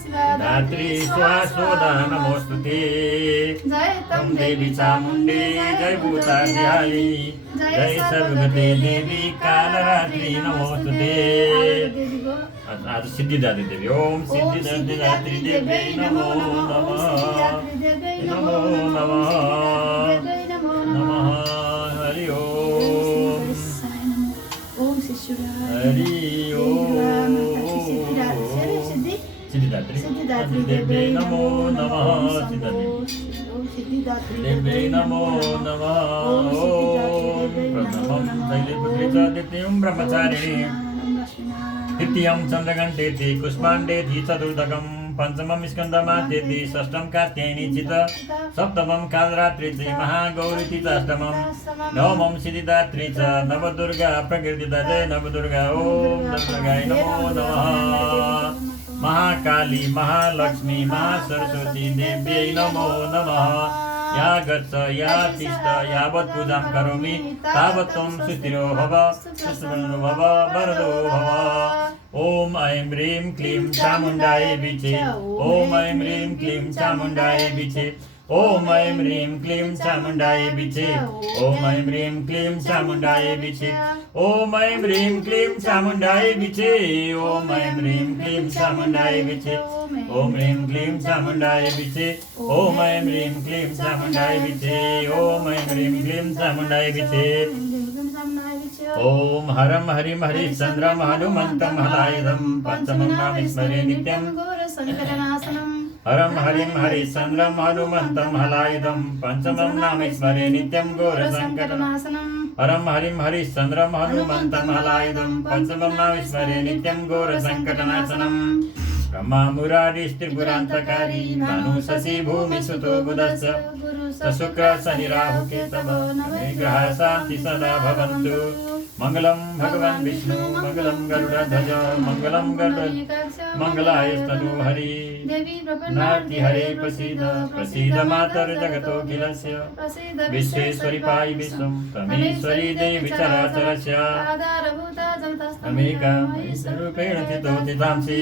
शिवा धात्री स्वासोदा नमोस्तुते जय तं देवी चामुण्डे जय भूताद्यायी जय सर्वगते देवी कालरात्रि नमोस्तुते आज सिद्धिदात्री देवी ओम सिद्धिदात्री देवी नमो नमः नमो नमः नमः हरि ओम ओम शिवा हरि ओम सिद्धिदात्री देवी नमो नमः सिद्धिदात्री देवी नमो नमः ओम प्रथमं शैलपुत्री च द्वितीयं ब्रह्मचारिणी तृतीयं चन्द्रघण्टेति पुष्पाण्डेति चतुर्थकं पञ्चमं स्कन्दमात्येति षष्ठं कात्यायनी चित सप्तमं कालरात्रिति महागौरीति च अष्टमं नवमं सिद्धिदात्री च नवदुर्गा प्रकृतिता जय नवदुर्गा ओम नवदुर्गाय नमो नमः महाकाली महालक्ष्मी महासरस्वती देव्यै नमो नमः या गच्छ या तिष्ठ यावत् पूजां करोमि तावत् त्वं सुस्थिरो भव सुस्थिरो भव वरदो भव ओम ऐं ह्रीं क्लीं चामुण्डायै विचे ओम ऐं ह्रीं क्लीं चामुण्डायै विचे ओम ऐं ह्रीं क्लीं चामुण्डायै विचे ओम ऐं ह्रीं क्लीं चामुण्डायै विचे ओम ऐं ह्रीं क्लीं चामुण्डायै विचे ओम ऐं ह्रीं क्लीं चामुण्डायै विचे ओम ह्रीं क्लीं चामुण्डायै विचे ओम ऐं ह्रीं क्लीं चामुण्डायै विचे ओम ऐं ह्रीं क्लीं चामुण्डायै विचे ओम हरं हरिं हरिश्चन्द्रं हनुमन्तं हलायुधं पञ्चमं नाम स्मरे नित्यं हरं हरिं हरिश्चन्द्रं हनुमन्तं हलायुधं पञ्चमं नाम स्मरे नित्यं घोरसङ्कटनाशनं हरं हरिं हरिश्चन्द्रं हनुमन्तं हलायुधं पञ्चमं नाम स्मरे नित्यं घोरसङ्कटनाशनं ब्रह्मा मुरारिस्त्रिपुरान्तकारी भानु शशि भूमिसुतो बुधश्च शुक्र शनि राहु केतव नवे ग्रहाः शान्ति सदा भवन्तु मंगलम भगवान विष्णु मंगलम गरुड़ध्वज मंगलम गरुड़ मंगलायस्तनु हरि नारति हरे प्रसीद प्रसीद मातर जगतोऽखिलस्य विश्वेश्वरि पाहि विश्वं तमेश्वरी देवी चराचरस्य तमेका स्वरूपेण स्थितो तितांसि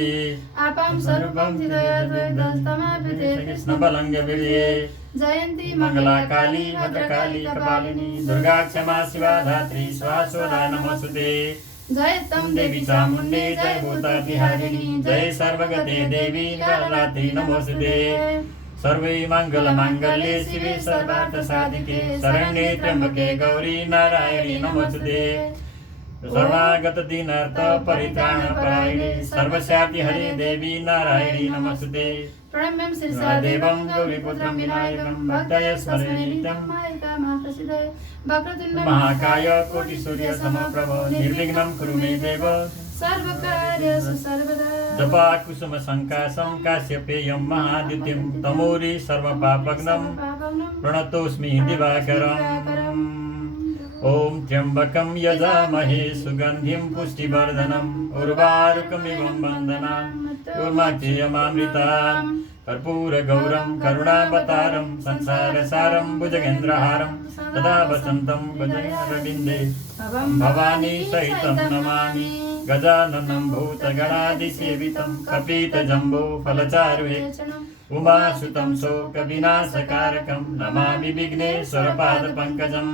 आपां स्वरूपं चिदयद्वैतस्तमापिते कृष्णबलङ्गविजये जयन्ती मंगला काली भद्रकाली कपालिनी दुर्गा क्षमा शिवा धात्री स्वासोदा नमोस्तुते जय तं देवी चामुण्डे जय भूतातिहारिणी जय सर्वगते देवी कालरात्रि नमोस्तुते सर्वे मंगलमाङ्गल्ये शिवे सर्वार्थसाधिके शरण्ये त्र्यम्बके गौरी नारायणी नमोस्तुते सर्वागत दीनार्थ परित्राणपरायणे सर्वस्याति हरे देवी नारायणी नमोस्तुते प्रणम्यं शिरसा देवं गौरीपुत्रं विनायकं भक्तये स्मरे नित्यं महाकाय कोटिसूर्य समप्रभ निर्विघ्नं कुरु मे देव सर्वकार्येषु सर्वदा जपा कुसुम संकाशं काश्यपेयं महादित्यं तमोरि सर्वपापघ्नं प्रणतोऽस्मि दिवाकरम् ओम त्र्यंबकं यजामहे सुगंधिं पुष्टिवर्धनम् उर्वारुकमिवं वन्दनान् उर्माच्यमामृताम् कर्पूरगौरं करुणावतारं संसारसारं भुजगेन्द्रहारं सदा वसन्तं भजनरविन्दे भवानी सहितं नमामि गजाननं भूतगणादिसेवितं कपितजम्बो फलचारुहेक्षणम् उमासुतं शोकविनाशकारकं नमामि विघ्नेश्वरपादपङ्कजम्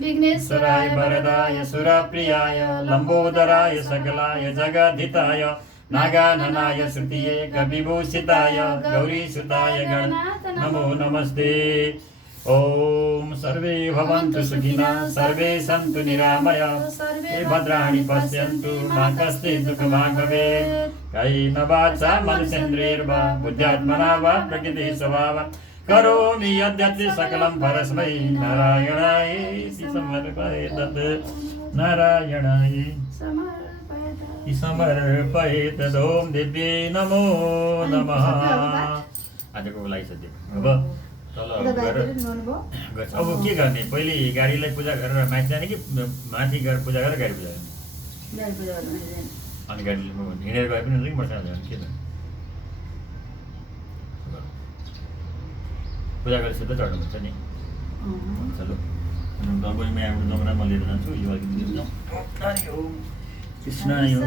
विघ्नेश्वराय वरदाय सुरप्रियाय लंबोदराय सकलाय जगद्धिताय नागाननाय श्रुतिये कविभूषिताय गौरीसुताय गणनाथ नमो नमस्ते ओम सर्वे भवन्तु सुखिनः सर्वे सन्तु निरामयाः सर्वे भद्राणि पश्यन्तु मा कश्चित् दुःखभाग् भवेत् कायेन वाचा मनसेन्द्रियैर्वा बुद्ध्यात्मना वा प्रकृतिस्वभावात् करोमि यद्यत् सकलं परस्मै नारायणायेति समर्पयेत् नारायणाय समर्पयेत् ओम देव्यै नमो नमः आजको लागि सत्य अब तल गर्छ अब के गर्ने पहिले गाडीलाई पूजा गरेर माथि जाने कि माथि गएर पूजा गरेर गाडी पूजा गर्ने अनि गाडी हिँडेर गए पनि हुन्छ कि मोटरसाइकल जाने के पूजा गरेपछि त चढ्नुहुन्छ नि हुन्छ ल दलबोरी म आफ्नो जमरा म लिएर जान्छु यो अलिकति लिएर जाउँ कृष्ण यो